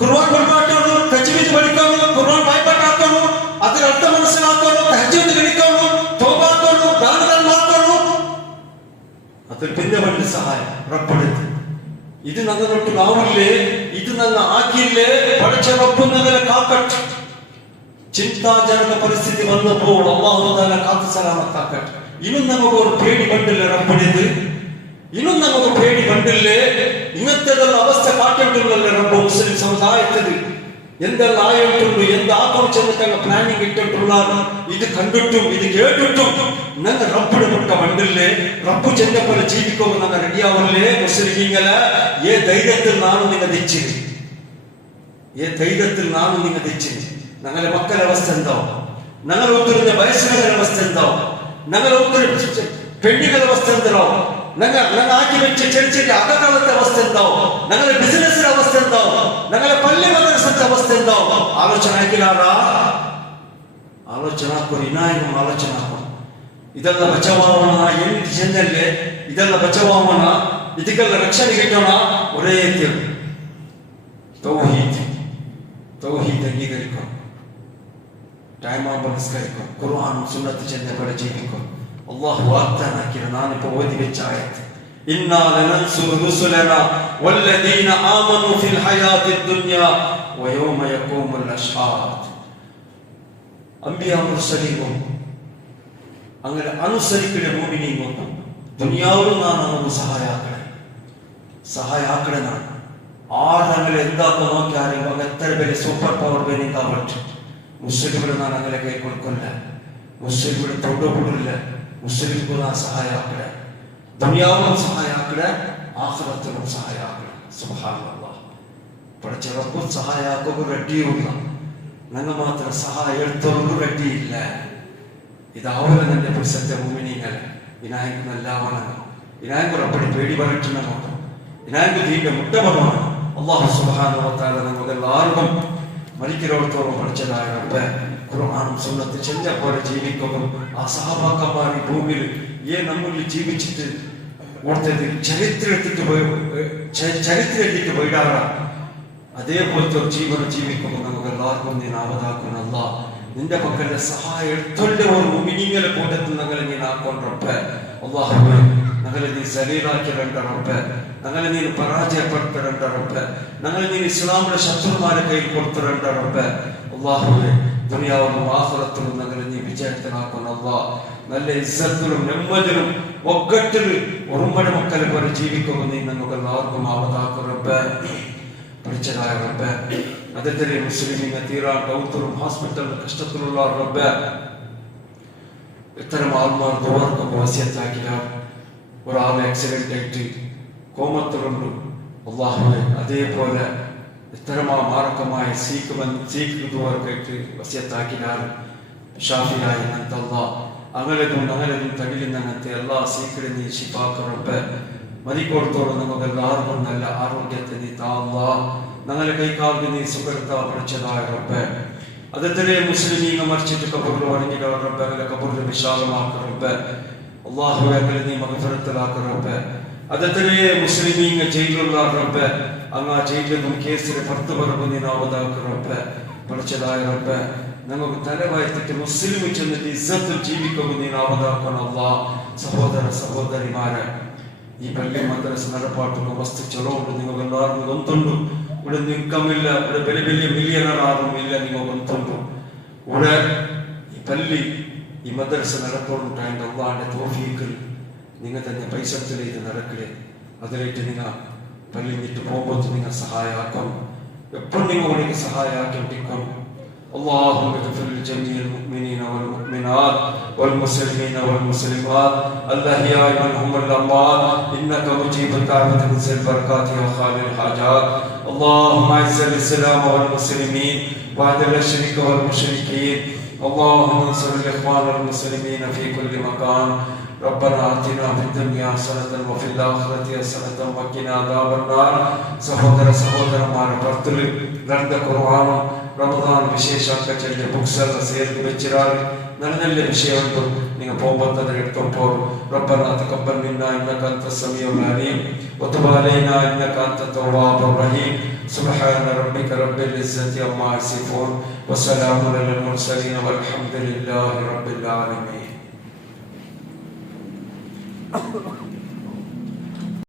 ഖുർആൻ പഠിപ്പാട്ടോളൂ, തജ്വീദ് പഠിക്കാവൂ, ഖുർആൻ വായ്പാട്ടാക്കണു, അതിന് അർത്ഥം മനസ്സിലാക്കണു, തഹജ്ജുദ് കഴിക്കാവൂ, തൗബാക്കണു, ദാനങ്ങൾ മാക്കണു. അതിൽ പിന്നെ വേണ്ട സഹായം റബ്ബെടുത്ത്. ഇത് ഞങ്ങളൊട്ട് ആവില്ലേ? ഇത് ഞങ്ങൾ ആക്കിയില്ലേ? പഠിച്ച റബ്ബ് ഞങ്ങളെ കാക്കട്ടെ. ചിന്താജനക പരിസ്ഥിതി വന്നപ്പോൾ അല്ലാഹു തആല കാത്തു സലാമത്താക്കട്ടെ. ഇന്നും നമുക്ക് ഒരു പേടി കണ്ടില്ലേ റബ്ബിനത്? ഇന്നും നമുക്ക് പേടി കണ്ടില്ലേ? ഇങ്ങനത്തെയുള്ള അവസ്ഥ കാട്ടിട്ടുള്ളല്ലേ റബ്ബ് മുസ്ലിം സമുദായത്തിൽ? എന്തെല്ലാം ആയിട്ടുള്ളൂ, എന്താക്കും ചെന്നിട്ട് പ്ലാനിങ് ഇട്ടിട്ടുള്ള ഇത് കണ്ടിട്ടും ഇത് കേട്ടിട്ടും ഞങ്ങൾ റബ്ബിനെ മുട്ട കണ്ടില്ലേ? റബ്ബ് ചെന്ന പോലെ ജീവിക്കുമ്പോൾ ഞങ്ങൾ റെഡിയാവല്ലേ മുസ്ലിമീങ്ങളെ? ഏ ധൈര്യത്തിൽ നാണു നിങ്ങൾ തെച്ചിന്? ഏ ധൈര്യത്തിൽ നാണു നിങ്ങൾ തെച്ചിന്? ഞങ്ങളുടെ മക്കളുടെ അവസ്ഥ എന്താവും? ഞങ്ങൾ ഒത്തിരി വയസ്സുകളുടെ അവസ്ഥ എന്താവും? ഞങ്ങൾ ഒത്തിരി പെണ്ണുകളുടെ അവസ്ഥ എന്താവും? ഞങ്ങൾ ആക്കി വെച്ച ചെറിയ ചെറിയ അകകാലത്തെ അവസ്ഥ എന്താവും? ഞങ്ങളുടെ ബിസിനസ്സിന്റെ അവസ്ഥ എന്താവും? ഞങ്ങളുടെ പള്ളി മദ്രസത്തെ അവസ്ഥ എന്താവും? ആലോചന ആക്കിലാറാ? ആലോചന ಹಾಕೋರು ಇನಾಯಂ ಆಲೋಚನೆ ಹಾಕೋರು. ಇದೆಲ್ಲ ಬಚಾವೋಣ, ಏನು ಚೆಂದಲ್ಲೇ ಇದೆಲ್ಲ ಬಚಾವೋಣ, ಇದಕ್ಕೆಲ್ಲ ರಕ್ಷಣೆ ಗಿಟ್ಟೋಣ. ഒരേ തൗഹീദ് തൗഹീദ് അംഗീകരിക്കും, ടൈം ആകുമ്പോൾ നിസ്കരിക്കും, ഖുർആനും സുന്നത്ത് ചെന്നപോലെ ജീവിക്കും. അല്ലാഹു വാഗ്ദാനം ആക്കിയ ഞാനിപ്പോ ഓതി വെച്ച ആയത്ത്, ഇന്നാ ലനൻസുറു റുസുലനാ വല്ലദീന ആമനു ഫിൽ ഹയാത്തി ദുനിയാ വയൗമ യഖൂമുൽ അഷ്ഹാദ്. അംബിയാ മുർസലീനും അങ്ങനെ അനുസരിക്കുന്ന മുഅ്മിനീനും ദുനിയാവിലും ನಾನು സഹായ ആക്കണേ ನಾನು ആരങ്ങനെ എന്താന്ന് നോക്കിയാലും ഇವಾಗ എത്ര വലിയ സൂപ്പർ പവർ വേണം కాబట్టి മുസ്ലിംಗಳು ನಾನು അങ്ങനെ ಕೈ ಕೊಡ್ಕೊಲ್ಲ, ಮುಸ್ಲಿಂಗಳು ತೊಡಗುಡಿಲ್ಲ, ಮುಸ್ಲಿಂಗೂ ನಾನು ಸಹಾಯ ಆಕಡೆ, ದುನಿಯಾವಿലും ಸಹಾಯ ಆಕಡೆ, ಆಖಿರത്തിലും ಸಹಾಯ ಆಕಡೆ. സുബ്ഹാനല്ലാഹ്. പഠിച്ച റബ്ബ് സഹായ ആക്കുക റെഡിയുള്ള ഞങ്ങൾ മാത്രം സഹായം എടുത്തോണ്ട് റെഡിയില്ല. ഇതാവൂല തന്നെ പുരുഷത്തെ മുഅ്മിനീങ്ങൾ വിനായകൻ എല്ലാവണം വിനായകൻ റബ്ബിനെ പേടി പറഞ്ഞിട്ടുണ്ടോ? വിനായകൻ ദീന്റെ മുട്ടമാണ്. അല്ലാഹു സുബ്ഹാനഹു വ തആല നമുക്കെല്ലാവർക്കും മരിക്കലോടത്തോളം പഠിച്ചതായ റബ്ബ് ഖുർആനും സുന്നത്ത് ചെന്ന പോലെ ജീവിക്കുകയും ആ സഹാബാക്കന്മാർ ഈ ഭൂമിയിൽ നമ്മളിൽ ജീവിച്ചിട്ട് ഓർത്തത് ചരിത്രത്തിട്ട് പോയിടാറാ അതേപോലത്തെ ഒരു ജീവനം ജീവിക്കുമ്പോൾ നമുക്ക് എല്ലാവർക്കും നീ ആവതാക്കണല്ല. നിന്റെ മക്കളുടെ സഹായം എടുത്തോണ്ട് ഒരു മുഅ്മിനീങ്ങളുടെ കൂട്ടത്തിൽ ഞങ്ങളെ നീ ആക്കൊണ്ടറപ്പെ. അല്ലാഹുവേ ഞങ്ങളെ നീ സലീലാക്കി രണ്ടറപ്പെ, ഞങ്ങളെ നീ പരാജയപ്പെടുത്തരണ്ടറപ്പെ, ഞങ്ങളെ നീ ഇസ്ലാമിന്റെ ശത്രുമാരെ കയ്യിൽ കൊടുത്തിരണ്ടറപ്പെ. അല്ലാഹുവേ ദുനിയാവിലും ആഖിറത്തിലും ഞങ്ങളെ നീ വിജയത്തിലാക്കണല്ല. നല്ല ഇസ്സത്തിലും നെമ്മദിലും ഒക്കത്തിലും ഒരുമയുടെ മക്കളെ പോലെ ജീവിക്കുമ്പോൾ നീ നമുക്ക് എല്ലാവർക്കും ആവതാക്കറപ്പെ. പഠിച്ചതായ റബ്ബേ, അതിലെ മുസ്ലിമിനെ തീരാൻ കൗത്തറും ഹോസ്പിറ്റലിൽ കഷ്ടത്തിലുള്ള റബ്ബേ, ഇത്തരം ആത്മാർ ദുആർക്കൊക്കെ വസിയത്താക്കിയ ഒരാൾ ആക്സിഡന്റ് ആയിട്ട് കോമത്തിലുണ്ട്. അല്ലാഹുവേ അതേപോലെ ഇത്തരം മാരകമായ സീക്ക് ദുആർക്കായിട്ട് വസിയത്താക്കിയ ഷാഫിയായ അല്ലാഹ് അങ്ങലതും തടിലുന്നങ്ങനത്തെ എല്ലാ സീക്കിടെ നീ ശിഫാക്ക് റബ്ബേ. മരിക്കോടത്തോളം നമുക്ക് എല്ലാവർക്കും നല്ല ആരോഗ്യത്തെ നീ താല്ല. ഞങ്ങളെ കൈക്കാവിന് നീ സുഖത്താ പഠിച്ചതായ റബ്ബേ. അതേ മുസ്ലിമീങ്ങൾ മരിച്ചിട്ട് കബറിൽ വണങ്ങിയ റബ്ബേ, അങ്ങനെ കബറിൽ വിശാലമാക്ക റബ്ബേ. അല്ലാഹുവേ അങ്ങനെ നീ മഗ്ഫിറത്തിലാക്ക റബ്ബേ. അതേ മുസ്ലിമീങ്ങൾ ജയിലുള്ള റബ്ബേ, അങ്ങ് ആ ജയിലിലും കേസിലെ 10 പേർക്ക് നീ നാവതാക്ക റബ്ബേ. പഠിച്ചതായ റബ്ബേ, നമുക്ക് തലവായിത്തിട്ട് മുസ്ലിം ചെന്നിട്ട് ഇസ്സത്തിൽ ജീവിക്കുമ്പോൾ നീ നാവതാക്കണല്ല. സഹോദരിമാരെ, ഈ പള്ളി മദ്രസ നടപ്പാട്ടുന്ന വസ്തു ചൊലവുണ്ട്. നിങ്ങൾക്ക് എല്ലാവർക്കും ഗൊന്തുണ്ടു. ഇവിടെ നിൽക്കമില്ല, ഇവിടെ വലിയ വലിയ മില്യണർ ആരും ഇല്ല. നിങ്ങൾ ഗൊന്തുണ്ടു. ഇവിടെ ഈ പള്ളി ഈ മദ്രസ നടപ്പുണ്ടായിട്ട് അള്ളാന്റെ തൗഫീഖിൽ നിങ്ങൾ തന്നെ പൈസത്തിലേക്ക് നടക്കലേ. അതിലേക്ക് നിങ്ങൾ പള്ളി വിട്ട് പോകുമ്പോൾ നിങ്ങൾ സഹായമാക്കും. എപ്പോഴും നിങ്ങൾ സഹായമാക്കിക്കൊണ്ടിരിക്കും. اللهم اغفر لجميع المؤمنين والمؤمنات والمسلمين والمسلمات الأحياء منهم والأموات إنك مجيب الدعوة تنزل البركات يا خالق الحاجات. اللهم أعز الإسلام والمسلمين وأذل الشرك والمشركين. اللهم انصر الإخوان المسلمين في كل مكان. ربنا آتنا في الدنيا حسنة وفي الآخرة حسنة وقنا عذاب النار. സഹോദരന്മാരെ ഭർത്തൃ രണ്ട് ഖുർആനും റമദാൻ വിശേഷ ബുക്സ് എല്ലാം ചേർത്ത് വെച്ചിരാറ് നല്ല നല്ല വിഷയമുണ്ട്. നിങ്ങൾ പോകുമ്പോൾ തന്നെ എടുക്കുമ്പോൾ ربنا تقبل منا إنك أنت السميع العليم وتب علينا إنك أنت التواب الرحيم. سبحان ربك رب العزة عما يصفون وسلام على المرسلين والحمد لله رب العالمين.